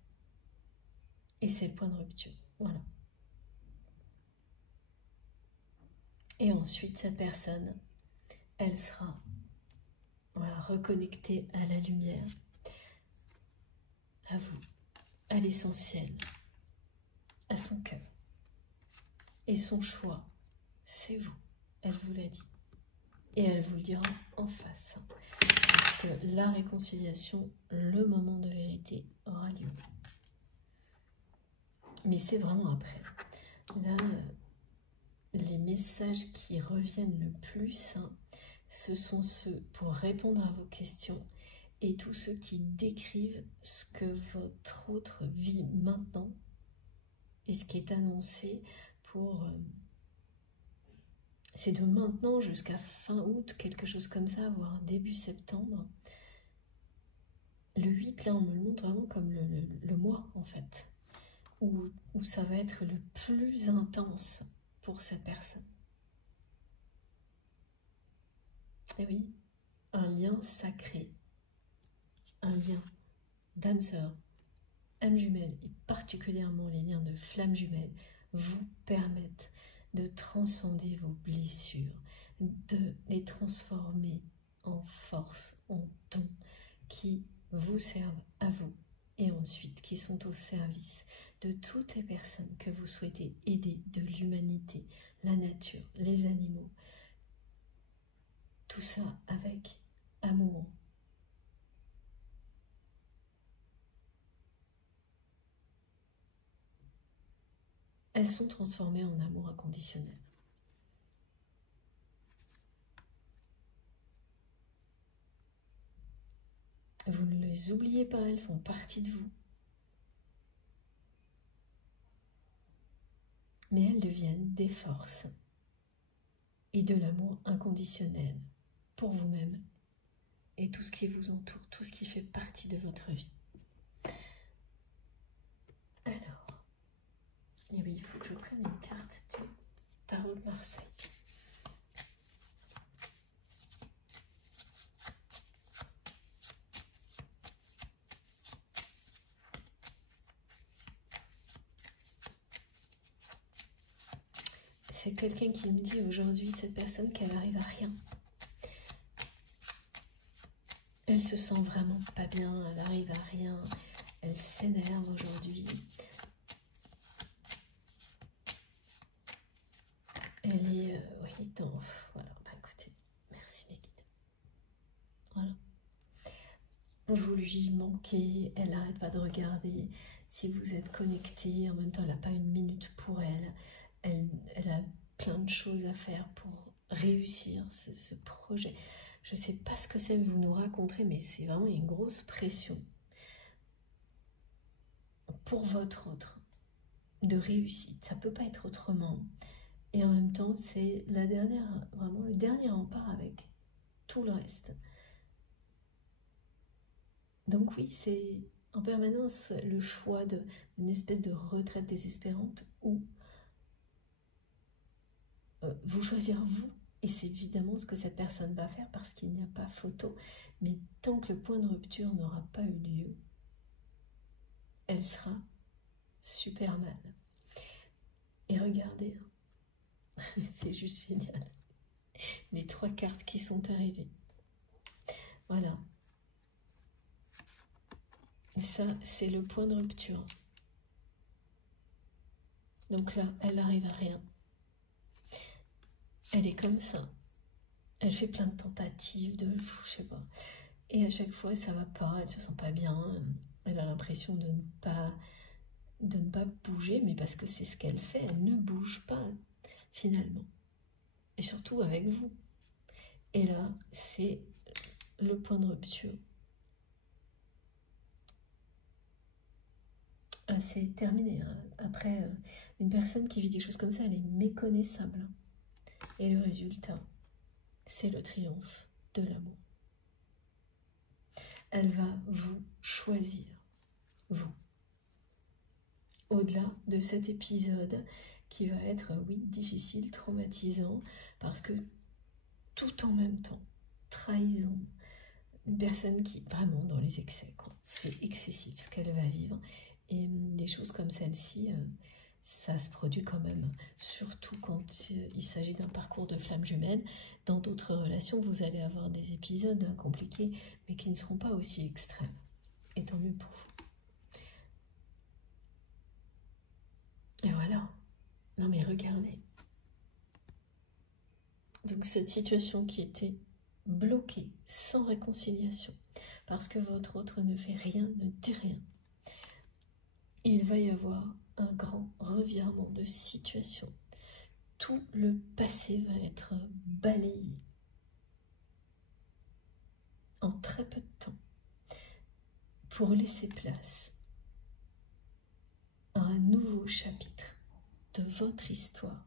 Et c'est le point de rupture. Voilà. Et ensuite, cette personne, elle sera reconnectée à la lumière, à vous, à l'essentiel, à son cœur. Et son choix, c'est vous. Elle vous l'a dit. Et elle vous le dira en face. Parce que la réconciliation, le moment de vérité aura lieu. Mais c'est vraiment après. Là, les messages qui reviennent le plus, ce sont ceux pour répondre à vos questions et tous ceux qui décrivent ce que votre autre vit maintenant et ce qui est annoncé pour... c'est de maintenant jusqu'à fin août, quelque chose comme ça, voire début septembre. Le 8, là, on me le montre vraiment comme le mois, en fait, où ça va être le plus intense pour cette personne. Et oui, un lien sacré, un lien d'âme sœur, âme jumelle, et particulièrement les liens de flamme jumelle, vous permettent de transcender vos blessures, de les transformer en force, en dons qui vous servent à vous et ensuite qui sont au service de toutes les personnes que vous souhaitez aider, de l'humanité, la nature, les animaux. Tout ça avec amour. Elles sont transformées en amour inconditionnel. Vous ne les oubliez pas, elles font partie de vous. Mais elles deviennent des forces et de l'amour inconditionnel pour vous-même et tout ce qui vous entoure, tout ce qui fait partie de votre vie. Alors, eh bien, il faut que je prenne une carte du tarot de Marseille. C'est quelqu'un qui me dit aujourd'hui, cette personne, qu'elle arrive à rien. Elle se sent vraiment pas bien, elle arrive à rien, elle s'énerve aujourd'hui. Elle est, oui, dans... Voilà, bah écoutez, merci mes guides. Voilà. Vous lui manquez, elle n'arrête pas de regarder. Si vous êtes connecté, en même temps, elle n'a pas une minute pour elle. Elle a plein de choses à faire pour réussir ce projet. Je ne sais pas ce que c'est, vous nous raconterez, mais c'est vraiment une grosse pression pour votre autre de réussite. Ça ne peut pas être autrement. Et en même temps, c'est la dernière, vraiment le dernier rempart avec tout le reste. Donc oui, c'est en permanence le choix d'une espèce de retraite désespérante où vous choisir vous, et c'est évidemment ce que cette personne va faire parce qu'il n'y a pas photo, mais tant que le point de rupture n'aura pas eu lieu, elle sera super mal. Et regardez, c'est juste génial, les 3 cartes qui sont arrivées. Voilà. Et ça, c'est le point de rupture. Donc là, elle n'arrive à rien. Elle est comme ça. Elle fait plein de tentatives, je sais pas. Et à chaque fois, ça va pas, elle se sent pas bien. Elle a l'impression de ne pas bouger, mais parce que c'est ce qu'elle fait. Elle ne bouge pas, finalement. Et surtout avec vous. Et là, c'est le point de rupture. Ah, c'est terminé, hein. Après, une personne qui vit des choses comme ça, elle est méconnaissable. Et le résultat, c'est le triomphe de l'amour. Elle va vous choisir, vous. Au-delà de cet épisode qui va être, oui, difficile, traumatisant, parce que tout en même temps, trahison, une personne qui, vraiment dans les excès, c'est excessif ce qu'elle va vivre, et des choses comme celle-ci, ça se produit quand même, surtout quand il s'agit d'un parcours de flamme jumelle. Dans d'autres relations, vous allez avoir des épisodes compliqués, mais qui ne seront pas aussi extrêmes, et tant mieux pour vous. Et voilà. Non mais regardez. Donc cette situation qui était bloquée, sans réconciliation, parce que votre autre ne fait rien, ne dit rien, il va y avoir un grand revirement de situation. Tout le passé va être balayé en très peu de temps pour laisser place à un nouveau chapitre de votre histoire.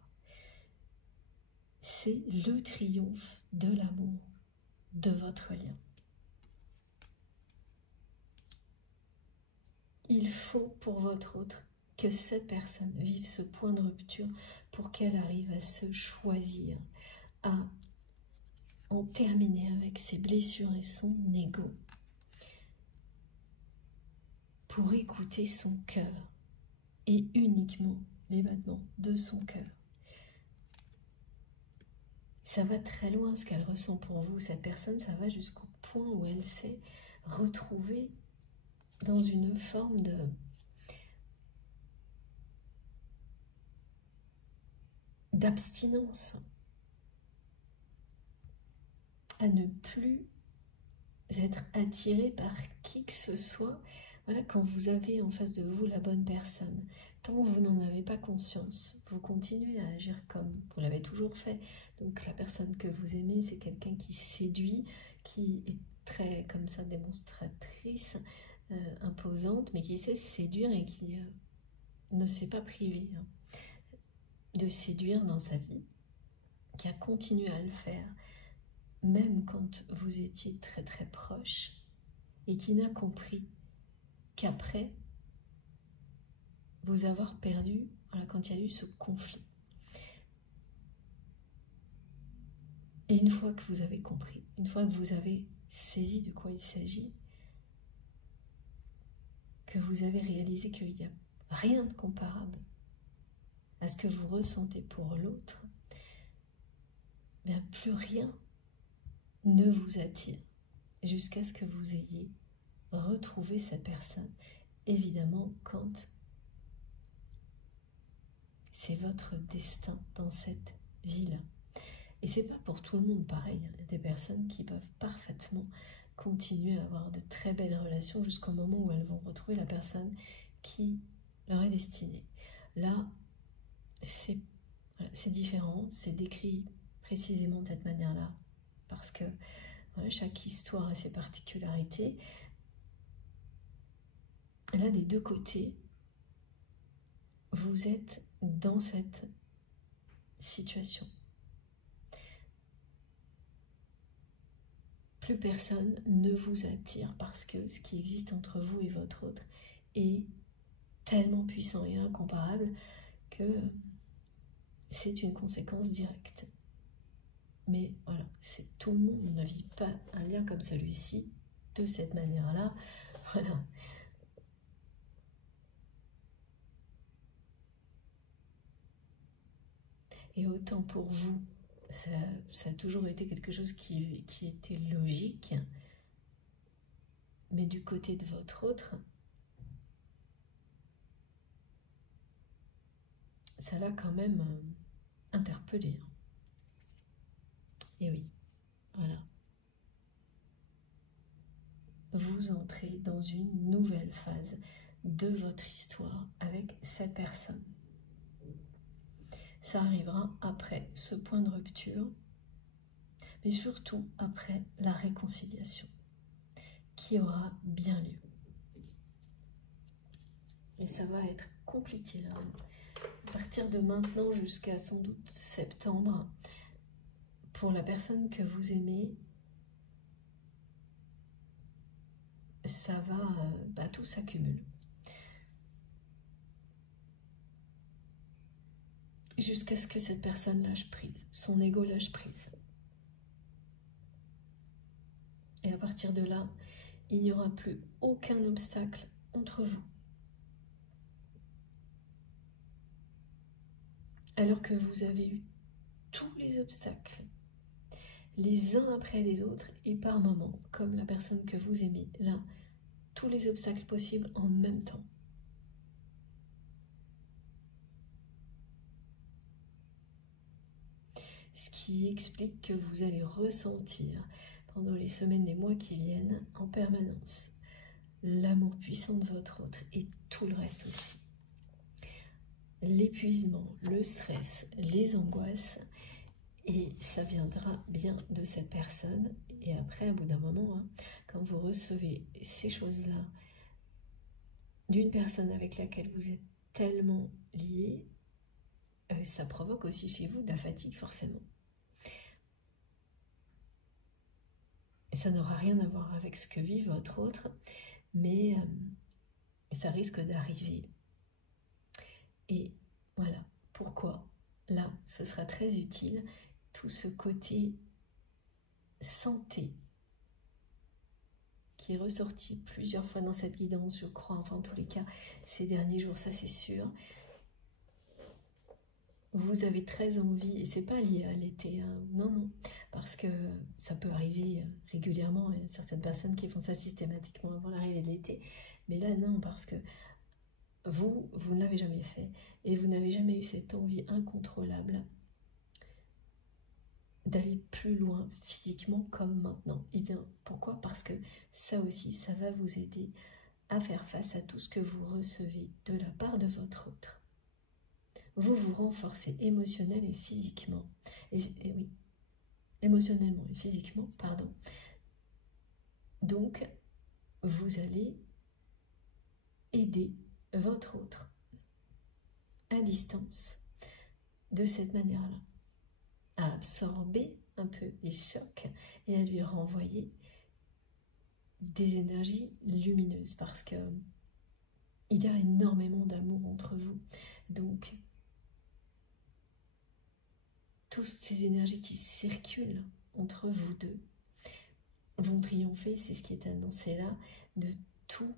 C'est le triomphe de l'amour, de votre lien. Il faut pour votre autre que cette personne vive ce point de rupture pour qu'elle arrive à se choisir, à en terminer avec ses blessures et son ego, pour écouter son cœur et uniquement les battements de son cœur. Ça va très loin ce qu'elle ressent pour vous, cette personne, ça va jusqu'au point où elle s'est retrouvée dans une forme d'abstinence, à ne plus être attiré par qui que ce soit. Voilà, quand vous avez en face de vous la bonne personne, tant que vous n'en avez pas conscience, vous continuez à agir comme vous l'avez toujours fait. Donc la personne que vous aimez, c'est quelqu'un qui séduit, qui est très comme ça démonstratrice, imposante, mais qui sait séduire et qui ne s'est pas privé de séduire dans sa vie, qui a continué à le faire même quand vous étiez très très proche, et qui n'a compris qu'après vous avoir perdu, voilà, quand il y a eu ce conflit. Et une fois que vous avez compris, une fois que vous avez saisi de quoi il s'agit, que vous avez réalisé qu'il n'y a rien de comparable à ce que vous ressentez pour l'autre, bien plus rien ne vous attire jusqu'à ce que vous ayez retrouvé cette personne. Évidemment, quand c'est votre destin dans cette vie-là. Et c'est pas pour tout le monde pareil. Il y a des personnes qui peuvent parfaitement continuer à avoir de très belles relations jusqu'au moment où elles vont retrouver la personne qui leur est destinée. Là, c'est différent, c'est décrit précisément de cette manière-là, parce que voilà, chaque histoire a ses particularités. Là, des deux côtés, vous êtes dans cette situation. Plus personne ne vous attire parce que ce qui existe entre vous et votre autre est tellement puissant et incomparable que c'est une conséquence directe. Mais voilà, c'est tout le monde ne vit pas un lien comme celui-ci de cette manière-là. Voilà. Et autant pour vous, ça a toujours été quelque chose qui était logique, mais du côté de votre autre, ça l'a quand même interpellé. Et oui, voilà. Vous entrez dans une nouvelle phase de votre histoire avec cette personne. Ça arrivera après ce point de rupture, mais surtout après la réconciliation qui aura bien lieu. Et ça va être compliqué là. À partir de maintenant jusqu'à sans doute septembre, pour la personne que vous aimez, ça va, tout s'accumule. Jusqu'à ce que cette personne lâche prise, son ego lâche prise. Et à partir de là, il n'y aura plus aucun obstacle entre vous. Alors que vous avez eu tous les obstacles, les uns après les autres, et par moments, comme la personne que vous aimez, là, tous les obstacles possibles en même temps. Ce qui explique que vous allez ressentir pendant les semaines, les mois qui viennent, en permanence, l'amour puissant de votre autre et tout le reste aussi. L'épuisement, le stress, les angoisses, et ça viendra bien de cette personne. Et après, au bout d'un moment, hein, quand vous recevez ces choses-là d'une personne avec laquelle vous êtes tellement lié, ça provoque aussi chez vous de la fatigue, forcément. Et ça n'aura rien à voir avec ce que vit votre autre, mais ça risque d'arriver. Et voilà pourquoi, là, ce sera très utile, tout ce côté santé qui est ressorti plusieurs fois dans cette guidance, je crois, enfin en tous les cas, ces derniers jours, ça c'est sûr. Vous avez très envie, et c'est pas lié à l'été, hein, non, parce que ça peut arriver régulièrement, il y a certaines personnes qui font ça systématiquement avant l'arrivée de l'été, mais là non, parce que vous ne l'avez jamais fait, et vous n'avez jamais eu cette envie incontrôlable d'aller plus loin physiquement comme maintenant. Et bien, pourquoi? Parce que ça aussi, ça va vous aider à faire face à tout ce que vous recevez de la part de votre autre. Vous vous renforcez émotionnellement et physiquement. Et oui, émotionnellement et physiquement, pardon. Donc, vous allez aider votre autre à distance de cette manière-là, à absorber un peu les chocs et à lui renvoyer des énergies lumineuses, parce que il y a énormément d'amour entre vous. Donc, toutes ces énergies qui circulent entre vous deux vont triompher, c'est ce qui est annoncé là, de tous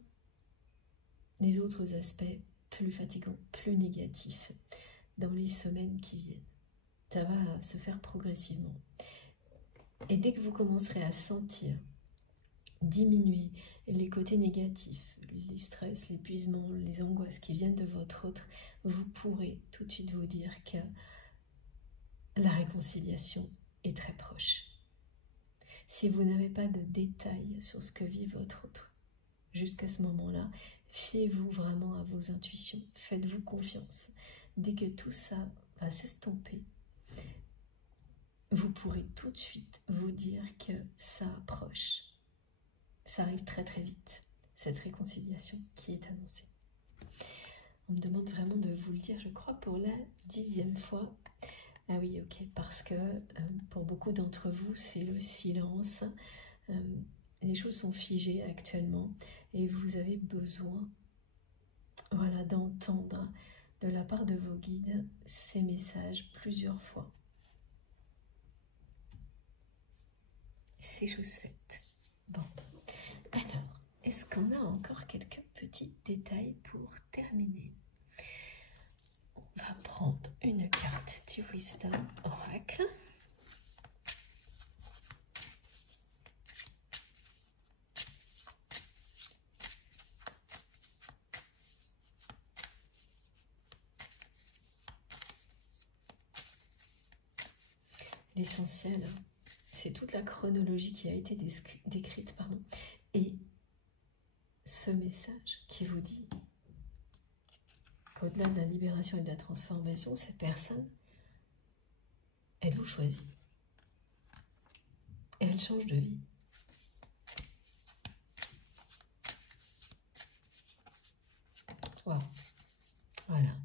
les autres aspects plus fatigants, plus négatifs dans les semaines qui viennent. Ça va se faire progressivement. Et dès que vous commencerez à sentir diminuer les côtés négatifs, les stress, l'épuisement, les angoisses qui viennent de votre autre, vous pourrez tout de suite vous dire que la réconciliation est très proche. Si vous n'avez pas de détails sur ce que vit votre autre, jusqu'à ce moment-là, fiez-vous vraiment à vos intuitions, faites-vous confiance. Dès que tout ça va s'estomper, vous pourrez tout de suite vous dire que ça approche. Ça arrive très très vite, cette réconciliation qui est annoncée. On me demande vraiment de vous le dire, je crois, pour la 10e fois. Ah oui, ok, parce que pour beaucoup d'entre vous, c'est le silence. Les choses sont figées actuellement et vous avez besoin, voilà, d'entendre de la part de vos guides ces messages plusieurs fois. C'est chose faite. Bon, alors, est-ce qu'on a encore quelques petits détails pour terminer? On va prendre une carte du Wisdom Oracle. L'essentiel, c'est toute la chronologie qui a été décrite, et ce message qui vous dit qu'au-delà de la libération et de la transformation, cette personne, elle vous choisit. Et elle change de vie. Waouh. Voilà.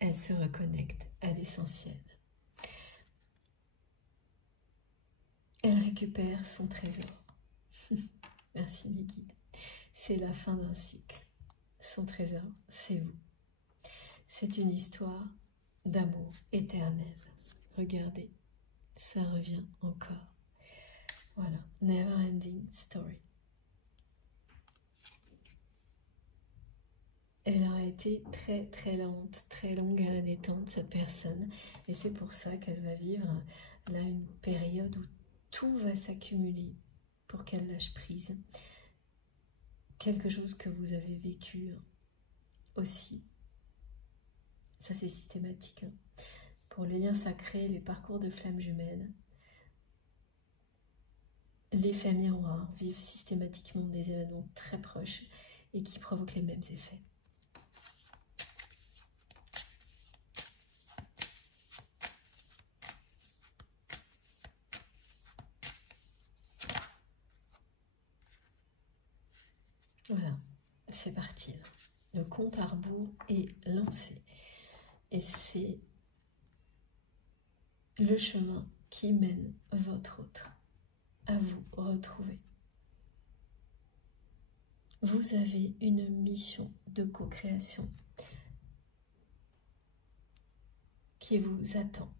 Elle se reconnecte à l'essentiel. Elle récupère son trésor. Merci mes guides. C'est la fin d'un cycle. Son trésor, c'est vous. C'est une histoire d'amour éternel. Regardez, ça revient encore. Voilà, never ending story. Elle a été très très lente, très longue à la détente, cette personne. Et c'est pour ça qu'elle va vivre là une période où tout va s'accumuler pour qu'elle lâche prise. Quelque chose que vous avez vécu aussi. Ça c'est systématique. Pour les liens sacrés, les parcours de flammes jumelles, les faits miroirs vivent systématiquement des événements très proches et qui provoquent les mêmes effets. Voilà, c'est parti. Le compte à rebours est lancé. Et c'est le chemin qui mène votre autre à vous retrouver. Vous avez une mission de co-création qui vous attend.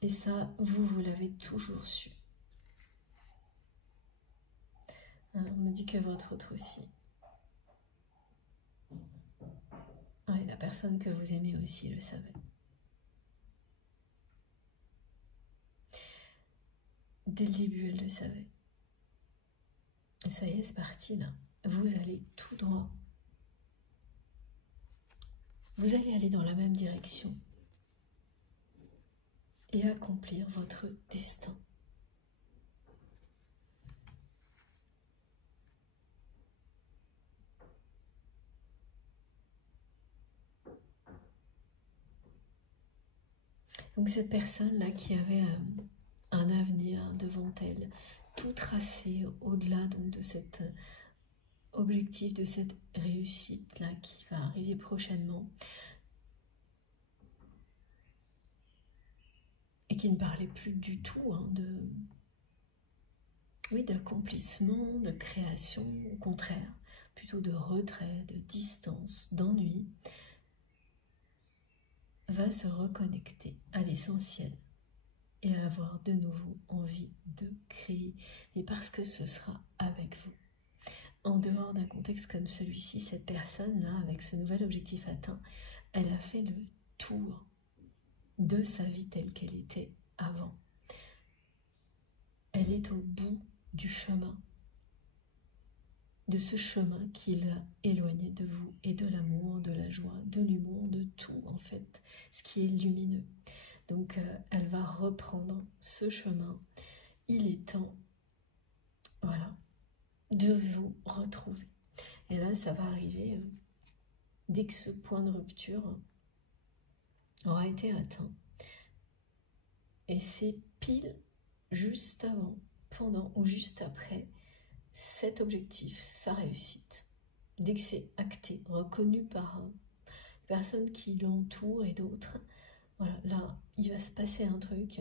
Et ça, vous l'avez toujours su. On me dit que votre autre aussi. Ouais, la personne que vous aimez aussi le savait. Dès le début, elle le savait. Et ça y est, c'est parti là. Vous allez tout droit. Vous allez aller dans la même direction et accomplir votre destin. Donc cette personne-là qui avait un avenir devant elle, tout tracé au-delà donc de cet objectif, de cette réussite-là qui va arriver prochainement, et qui ne parlait plus du tout d'accomplissement, de création, au contraire, plutôt de retrait, de distance, d'ennui, va se reconnecter à l'essentiel et avoir de nouveau envie de créer, mais parce que ce sera avec vous. En dehors d'un contexte comme celui-ci, cette personne-là, avec ce nouvel objectif atteint, elle a fait le tour de sa vie telle qu'elle était avant. Elle est au bout du chemin, de ce chemin qui l'a éloigné de vous et de l'amour, de la joie, de l'humour, de tout en fait, ce qui est lumineux. Donc elle va reprendre ce chemin. Il est temps, voilà, de vous retrouver. Et là, ça va arriver dès que ce point de rupture aura été atteint. Et c'est pile juste avant, pendant ou juste après cet objectif, sa réussite. Dès que c'est acté, reconnu par les personnes qui l'entourent et d'autres, voilà, là, il va se passer un truc,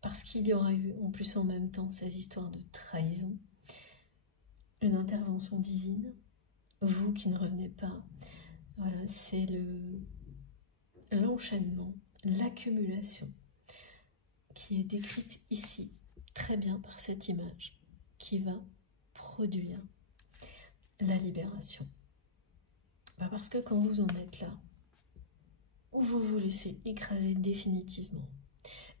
parce qu'il y aura eu en plus en même temps ces histoires de trahison, une intervention divine, vous qui ne revenez pas, voilà, c'est l'enchaînement, l'accumulation qui est décrite ici, très bien par cette image, qui va produire la libération. Parce que quand vous en êtes là, où vous vous laissez écraser définitivement,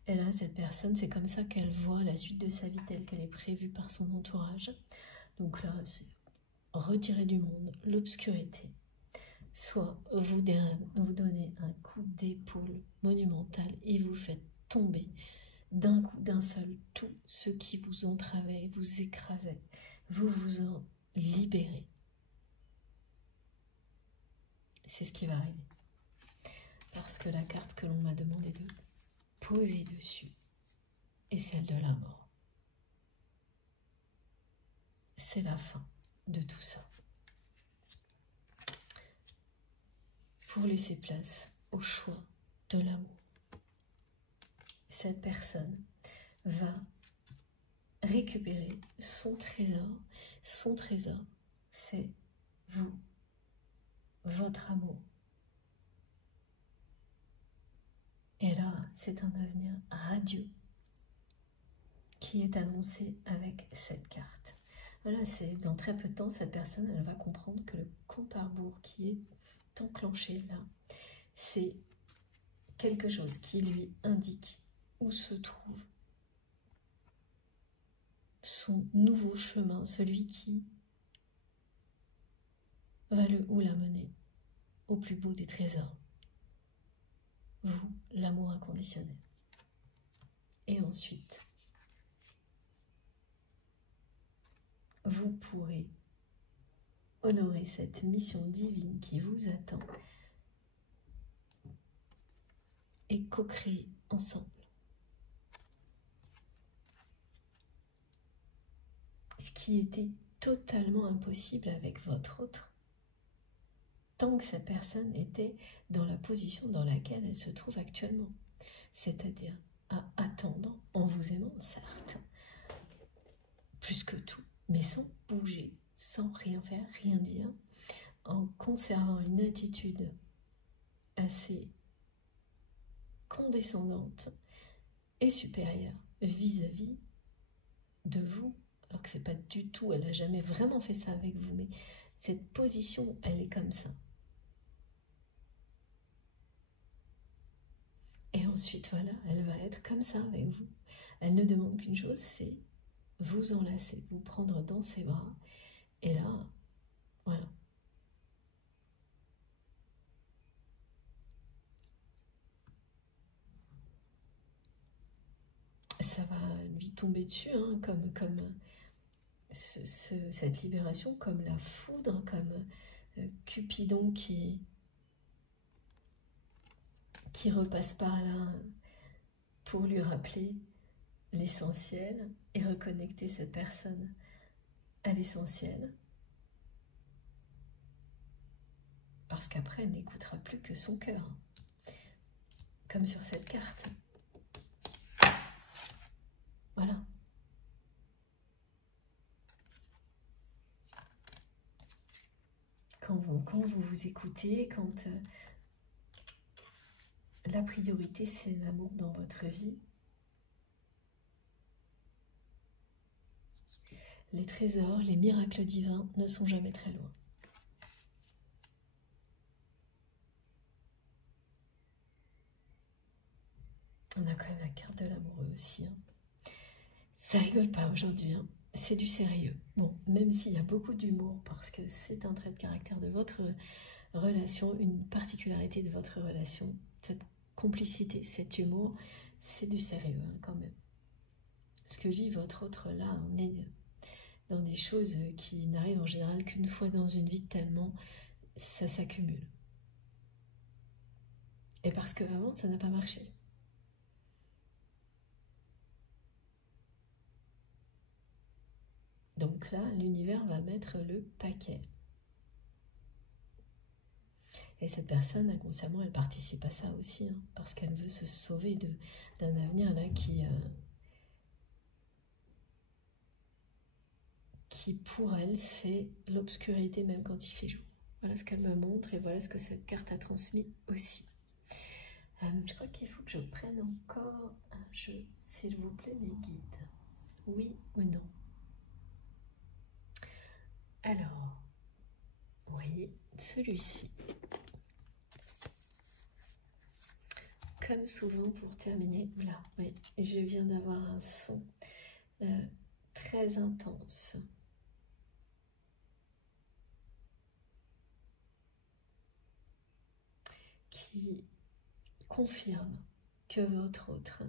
et là, cette personne, c'est comme ça qu'elle voit la suite de sa vie telle qu'elle est prévue par son entourage. Donc là, c'est retirer du monde l'obscurité. Soit vous donnez un coup d'épaule monumental et vous faites tomber d'un coup, d'un seul, tout ce qui vous entravait, vous écrasait. Vous vous en libérez. C'est ce qui va arriver. Parce que la carte que l'on m'a demandé de poser dessus est celle de la mort. c'est la fin de tout ça. Pour laisser place au choix de l'amour. Cette personne va récupérer son trésor. Son trésor, c'est vous, votre amour. Et là, c'est un avenir radieux qui est annoncé avec cette carte. Voilà, c'est dans très peu de temps, cette personne, elle va comprendre que le compte à rebours qui est enclenché là, c'est quelque chose qui lui indique où se trouve son nouveau chemin, celui qui va le ou la mener au plus beau des trésors. Vous, l'amour inconditionnel. Et ensuite, vous pourrez honorer cette mission divine qui vous attend et co-créer ensemble. Ce qui était totalement impossible avec votre autre, tant que cette personne était dans la position dans laquelle elle se trouve actuellement, c'est-à-dire à attendre en vous aimant, certes, plus que tout, mais sans bouger, sans rien faire, rien dire, en conservant une attitude assez condescendante et supérieure vis-à-vis de vous, alors que c'est pas du tout, elle n'a jamais vraiment fait ça avec vous, mais cette position, elle est comme ça. Et ensuite, voilà, elle va être comme ça avec vous. Elle ne demande qu'une chose, c'est vous enlacer, vous prendre dans ses bras. Et là, voilà. Ça va lui tomber dessus, hein, comme cette libération, comme la foudre, comme Cupidon qui repasse par là pour lui rappeler l'essentiel et reconnecter cette personne à l'essentiel. Parce qu'après, elle n'écoutera plus que son cœur. Comme sur cette carte. Voilà. Quand vous écoutez, quand la priorité c'est l'amour dans votre vie, les trésors, les miracles divins ne sont jamais très loin. On a quand même la carte de l'amoureux aussi. Hein. Ça rigole pas aujourd'hui, hein. C'est du sérieux. Bon, même s'il y a beaucoup d'humour, parce que c'est un trait de caractère de votre relation, une particularité de votre relation, cette complicité, cet humour, c'est du sérieux hein, quand même. Ce que vit votre autre là, on est dans des choses qui n'arrivent en général qu'une fois dans une vie, tellement ça s'accumule. Et parce qu'avant, ça n'a pas marché. Donc là, l'univers va mettre le paquet. Et cette personne, inconsciemment, elle participe à ça aussi, hein, parce qu'elle veut se sauver d'un avenir là qui pour elle, c'est l'obscurité même quand il fait jour. Voilà ce qu'elle me montre et voilà ce que cette carte a transmis aussi. Je crois qu'il faut que je prenne encore un jeu, s'il vous plaît, mes guides. Oui ou non? Alors, oui, celui-ci. Comme souvent pour terminer, là, oui, je viens d'avoir un son très intense. Qui confirme que votre autre,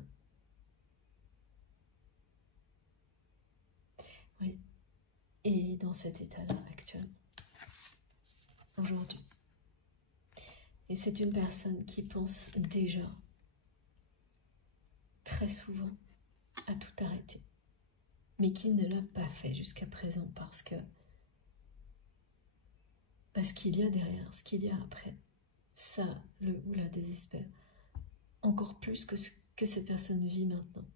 oui, est dans cet état-là actuellement, aujourd'hui. Et c'est une personne qui pense déjà très souvent à tout arrêter. mais qui ne l'a pas fait jusqu'à présent parce qu'il y a derrière, ce qu'il y a après, ça le ou la désespère, encore plus que ce que cette personne vit maintenant.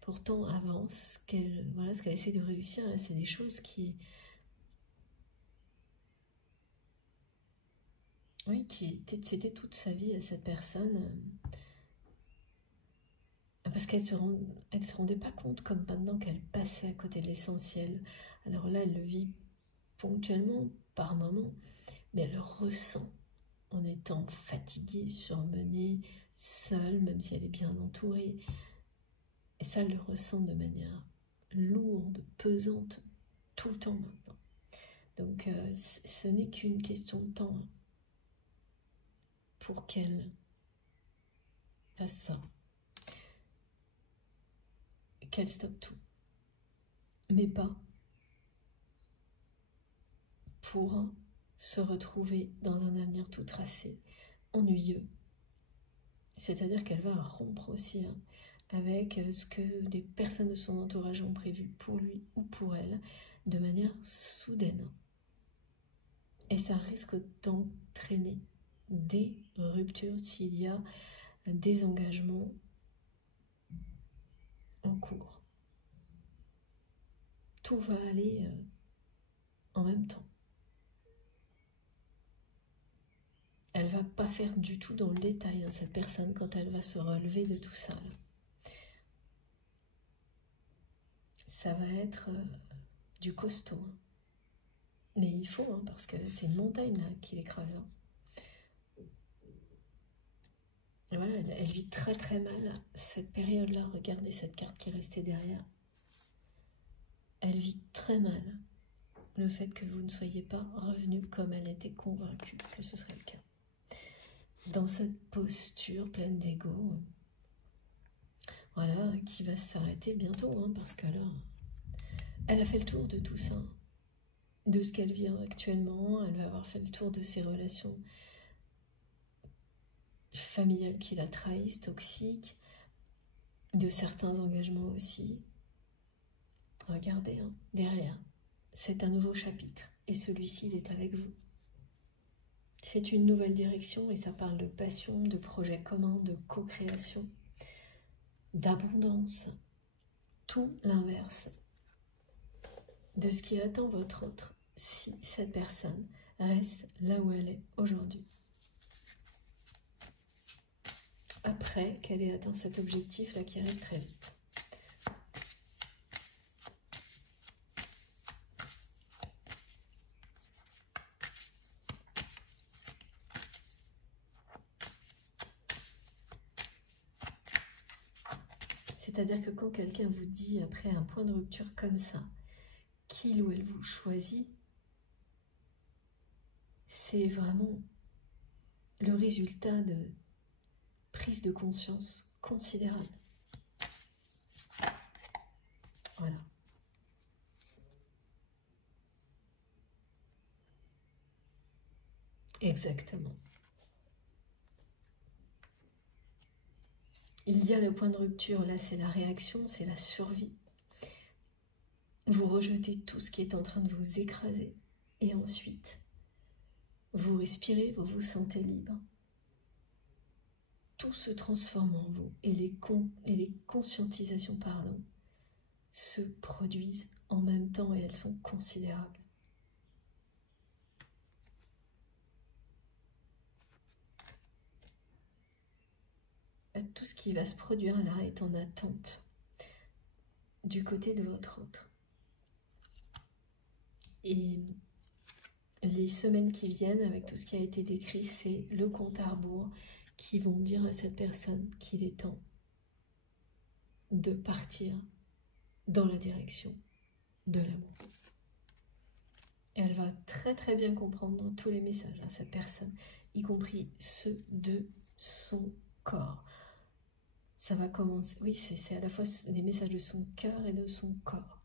Pourtant, avant, ce qu'elle essaie de réussir, là, c'est des choses qui... Oui, c'était toute sa vie à cette personne, parce qu'elle se rendait pas compte, comme maintenant, qu'elle passait à côté de l'essentiel. Alors là, elle le vit ponctuellement, par moments, mais elle le ressent en étant fatiguée, surmenée, seule, même si elle est bien entourée. Et ça, elle le ressent de manière lourde, pesante, tout le temps maintenant. Donc, ce n'est qu'une question de temps pour qu'elle fasse ça, qu'elle stoppe tout. Mais pas pour se retrouver dans un avenir tout tracé, ennuyeux. C'est-à-dire qu'elle va rompre aussi avec ce que des personnes de son entourage ont prévu pour lui ou pour elle, de manière soudaine. Et ça risque d'entraîner des ruptures s'il y a des engagements en cours. Tout va aller en même temps. Elle va pas faire du tout dans le détail, cette personne, quand elle va se relever de tout ça. Ça va être du costaud. Mais il faut, parce que c'est une montagne là qui l'écrase. Et voilà, elle vit très très mal cette période-là. Regardez cette carte qui est restée derrière. Elle vit très mal le fait que vous ne soyez pas revenu comme elle était convaincue que ce serait le cas. Dans cette posture pleine d'ego, voilà, qui va s'arrêter bientôt, parce que là, elle a fait le tour de tout ça, de ce qu'elle vit actuellement. Elle va avoir fait le tour de ses relations familiales qui la trahissent, toxiques, de certains engagements aussi. Regardez, derrière, c'est un nouveau chapitre, et celui-ci, il est avec vous. C'est une nouvelle direction, et ça parle de passion, de projet commun, de co-création, d'abondance, tout l'inverse de ce qui attend votre autre, si cette personne reste là où elle est aujourd'hui. Après qu'elle ait atteint cet objectif là qui arrive très vite. C'est-à-dire que quand quelqu'un vous dit après un point de rupture comme ça, qu'il ou elle vous choisit, c'est vraiment le résultat de prise de conscience considérable. Voilà. Exactement. Il y a le point de rupture, là c'est la réaction, c'est la survie. Vous rejetez tout ce qui est en train de vous écraser. Et ensuite, vous respirez, vous vous sentez libre. Tout se transforme en vous et les conscientisations se produisent en même temps et elles sont considérables. Tout ce qui va se produire là est en attente du côté de votre autre. Et les semaines qui viennent, avec tout ce qui a été décrit, c'est le compte à rebours qui vont dire à cette personne qu'il est temps de partir dans la direction de l'amour. Et elle va très très bien comprendre dans tous les messages à cette personne, y compris ceux de son corps. Ça va commencer, oui, c'est à la fois les messages de son cœur et de son corps.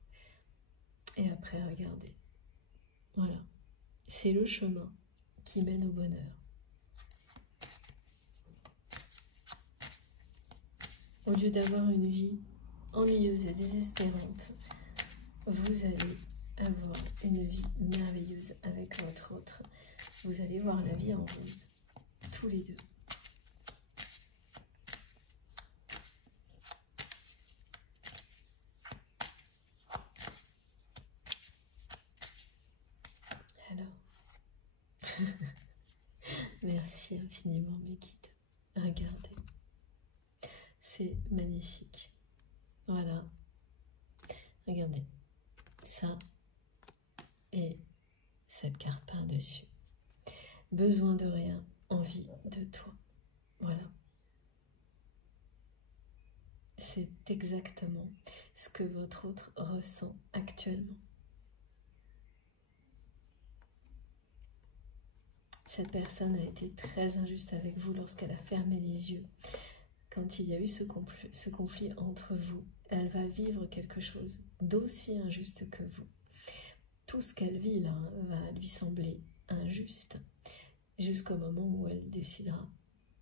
Et après, regardez, voilà, c'est le chemin qui mène au bonheur. Au lieu d'avoir une vie ennuyeuse et désespérante, vous allez avoir une vie merveilleuse avec votre autre. Vous allez voir la vie en rose, tous les deux. Alors, merci infiniment mes guides. Regardez, c'est magnifique. Voilà, regardez, ça et cette carte par-dessus. Besoin de rien, envie de toi. Voilà. C'est exactement ce que votre autre ressent actuellement. Cette personne a été très injuste avec vous lorsqu'elle a fermé les yeux. Quand il y a eu ce conflit entre vous, elle va vivre quelque chose d'aussi injuste que vous. Tout ce qu'elle vit là va lui sembler injuste, jusqu'au moment où elle décidera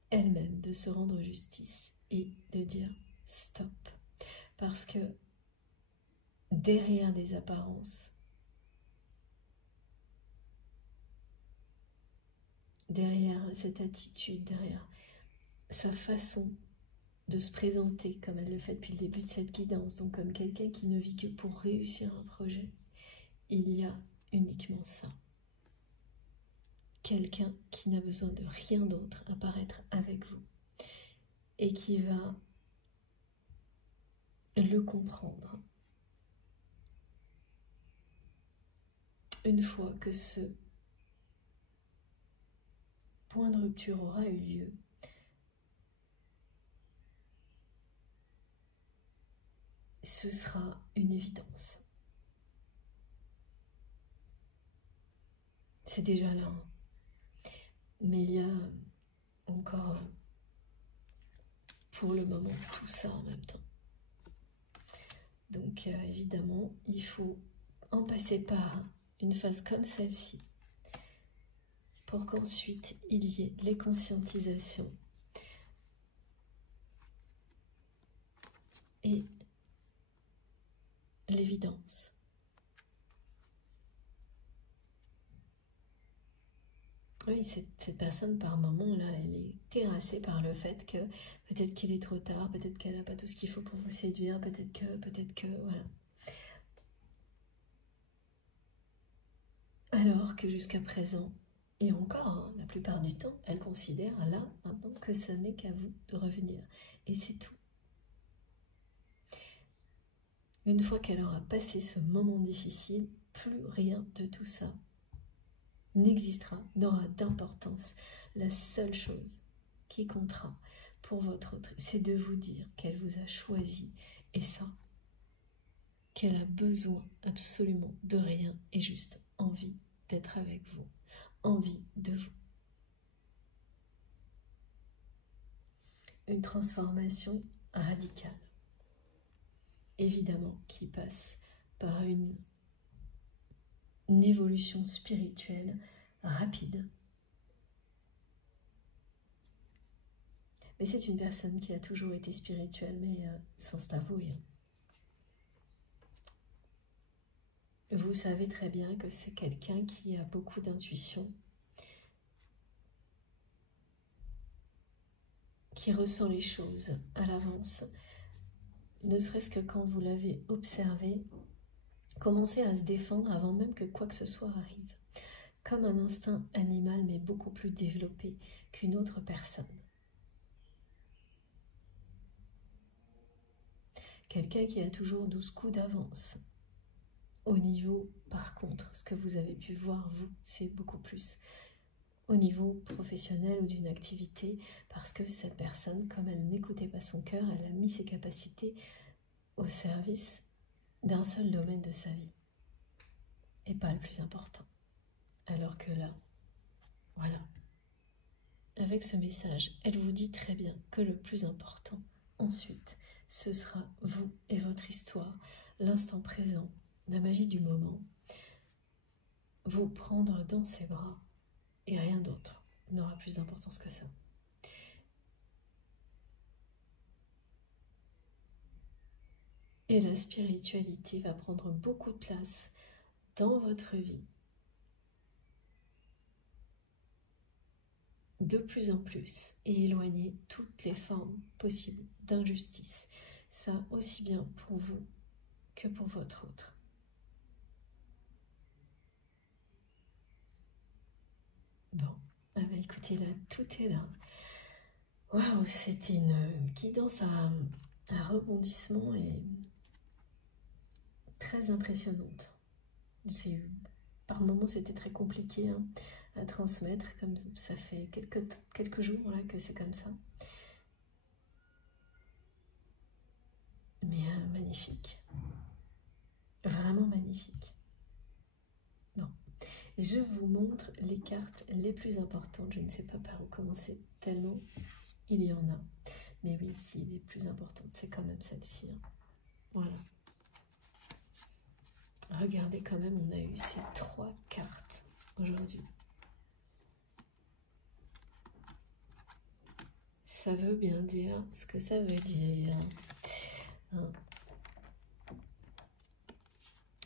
elle-même de se rendre justice et de dire stop. Parce que derrière des apparences, derrière cette attitude, derrière sa façon de se présenter comme elle le fait depuis le début de cette guidance, donc comme quelqu'un qui ne vit que pour réussir un projet, il y a uniquement ça. Quelqu'un qui n'a besoin de rien d'autre à part être avec vous et qui va le comprendre. Une fois que ce point de rupture aura eu lieu, ce sera une évidence. C'est déjà là. Mais il y a encore, pour le moment, tout ça en même temps. Donc évidemment, il faut en passer par une phase comme celle-ci pour qu'ensuite il y ait les conscientisations et l'évidence. Oui, cette personne, par moment, là, elle est terrassée par le fait que peut-être qu'il est trop tard, peut-être qu'elle n'a pas tout ce qu'il faut pour vous séduire, peut-être que, voilà. Alors que jusqu'à présent, et encore, hein, la plupart du temps, elle considère là, maintenant, que ce n'est qu'à vous de revenir. Et c'est tout. Une fois qu'elle aura passé ce moment difficile, plus rien de tout ça n'existera, n'aura d'importance. La seule chose qui comptera pour votre autre, c'est de vous dire qu'elle vous a choisi, et ça, qu'elle a besoin absolument de rien et juste envie d'être avec vous, envie de vous. Une transformation radicale, évidemment, qui passe par une évolution spirituelle rapide. Mais c'est une personne qui a toujours été spirituelle, mais sans se l'avouer. Vous savez très bien que c'est quelqu'un qui a beaucoup d'intuition, qui ressent les choses à l'avance, ne serait-ce que quand vous l'avez observé, commencer à se défendre avant même que quoi que ce soit arrive, comme un instinct animal mais beaucoup plus développé qu'une autre personne. Quelqu'un qui a toujours 12 coups d'avance. Au niveau, par contre, ce que vous avez pu voir, vous, c'est beaucoup plus au niveau professionnel ou d'une activité, parce que cette personne, comme elle n'écoutait pas son cœur, elle a mis ses capacités au service d'un seul domaine de sa vie, et pas le plus important. Alors que là, voilà, avec ce message, elle vous dit très bien que le plus important, ensuite, ce sera vous et votre histoire, l'instant présent, la magie du moment, vous prendre dans ses bras, et rien d'autre n'aura plus d'importance que ça. et la spiritualité va prendre beaucoup de place dans votre vie. De plus en plus, et éloigner toutes les formes possibles d'injustice. Ça, aussi bien pour vous que pour votre autre. Bon, ah bah écoutez, là, tout est là. Waouh, c'était une guidance à rebondissement et très impressionnante. Par moments, c'était très compliqué hein, à transmettre, comme ça fait quelques jours là, que c'est comme ça. Mais magnifique. Vraiment magnifique. Bon. Je vous montre les cartes les plus importantes. Je ne sais pas par où commencer, tellement il y en a. Mais oui, si, les plus importantes, c'est quand même celle-ci. Hein. Voilà. Regardez quand même, on a eu ces 3 cartes aujourd'hui. Ça veut bien dire ce que ça veut dire. Hein.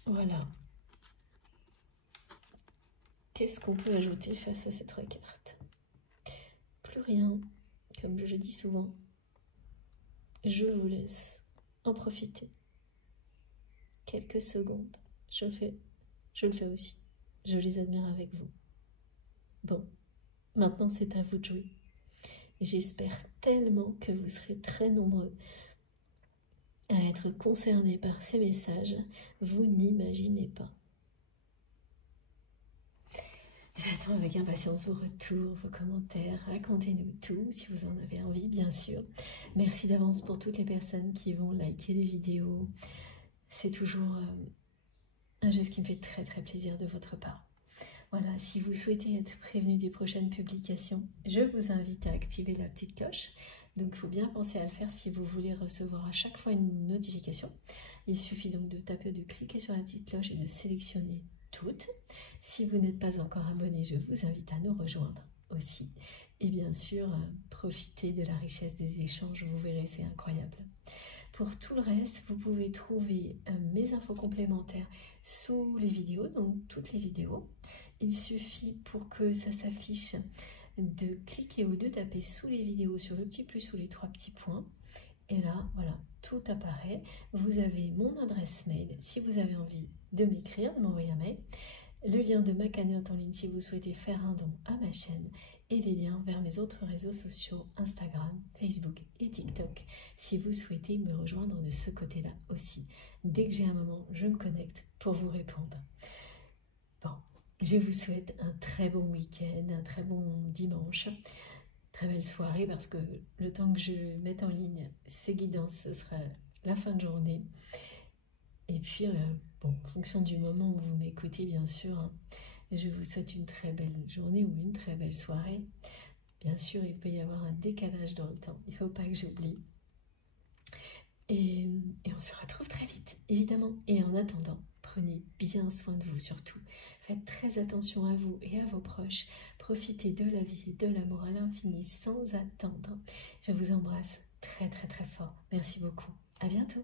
Voilà. Qu'est-ce qu'on peut ajouter face à ces 3 cartes? Plus rien, comme je dis souvent. Je vous laisse en profiter. Quelques secondes. Je le fais aussi. Je les admire avec vous. Bon, maintenant c'est à vous de jouer. J'espère tellement que vous serez très nombreux à être concernés par ces messages. Vous n'imaginez pas. J'attends avec impatience vos retours, vos commentaires, racontez-nous tout si vous en avez envie bien sûr. Merci d'avance pour toutes les personnes qui vont liker les vidéos. C'est toujours un geste qui me fait très très plaisir de votre part. Voilà, si vous souhaitez être prévenu des prochaines publications, je vous invite à activer la petite cloche. Donc il faut bien penser à le faire si vous voulez recevoir à chaque fois une notification. Il suffit donc de cliquer sur la petite cloche et de sélectionner toutes. Si vous n'êtes pas encore abonné, je vous invite à nous rejoindre aussi. Et bien sûr, profitez de la richesse des échanges, vous verrez, c'est incroyable. Pour tout le reste, vous pouvez trouver mes infos complémentaires sous les vidéos, donc toutes les vidéos. Il suffit pour que ça s'affiche de cliquer ou de taper sous les vidéos sur le petit plus ou les 3 petits points. Et là, voilà, tout apparaît. Vous avez mon adresse mail si vous avez envie de m'écrire, de m'envoyer un mail. Le lien de ma cagnotte en ligne si vous souhaitez faire un don à ma chaîne. Et les liens vers mes autres réseaux sociaux, Instagram, Facebook et TikTok, si vous souhaitez me rejoindre de ce côté-là aussi. Dès que j'ai un moment, je me connecte pour vous répondre. Bon, je vous souhaite un très bon week-end, un très bon dimanche. Très belle soirée parce que le temps que je mette en ligne ces guidances, ce sera la fin de journée. Et puis, bon, en fonction du moment où vous m'écoutez, bien sûr, hein, je vous souhaite une très belle journée ou une très belle soirée. Bien sûr, il peut y avoir un décalage dans le temps, il ne faut pas que j'oublie. Et on se retrouve très vite, évidemment. Et en attendant, prenez bien soin de vous surtout. Faites très attention à vous et à vos proches. Profitez de la vie et de l'amour à l'infini sans attendre. Je vous embrasse très très très fort. Merci beaucoup. À bientôt.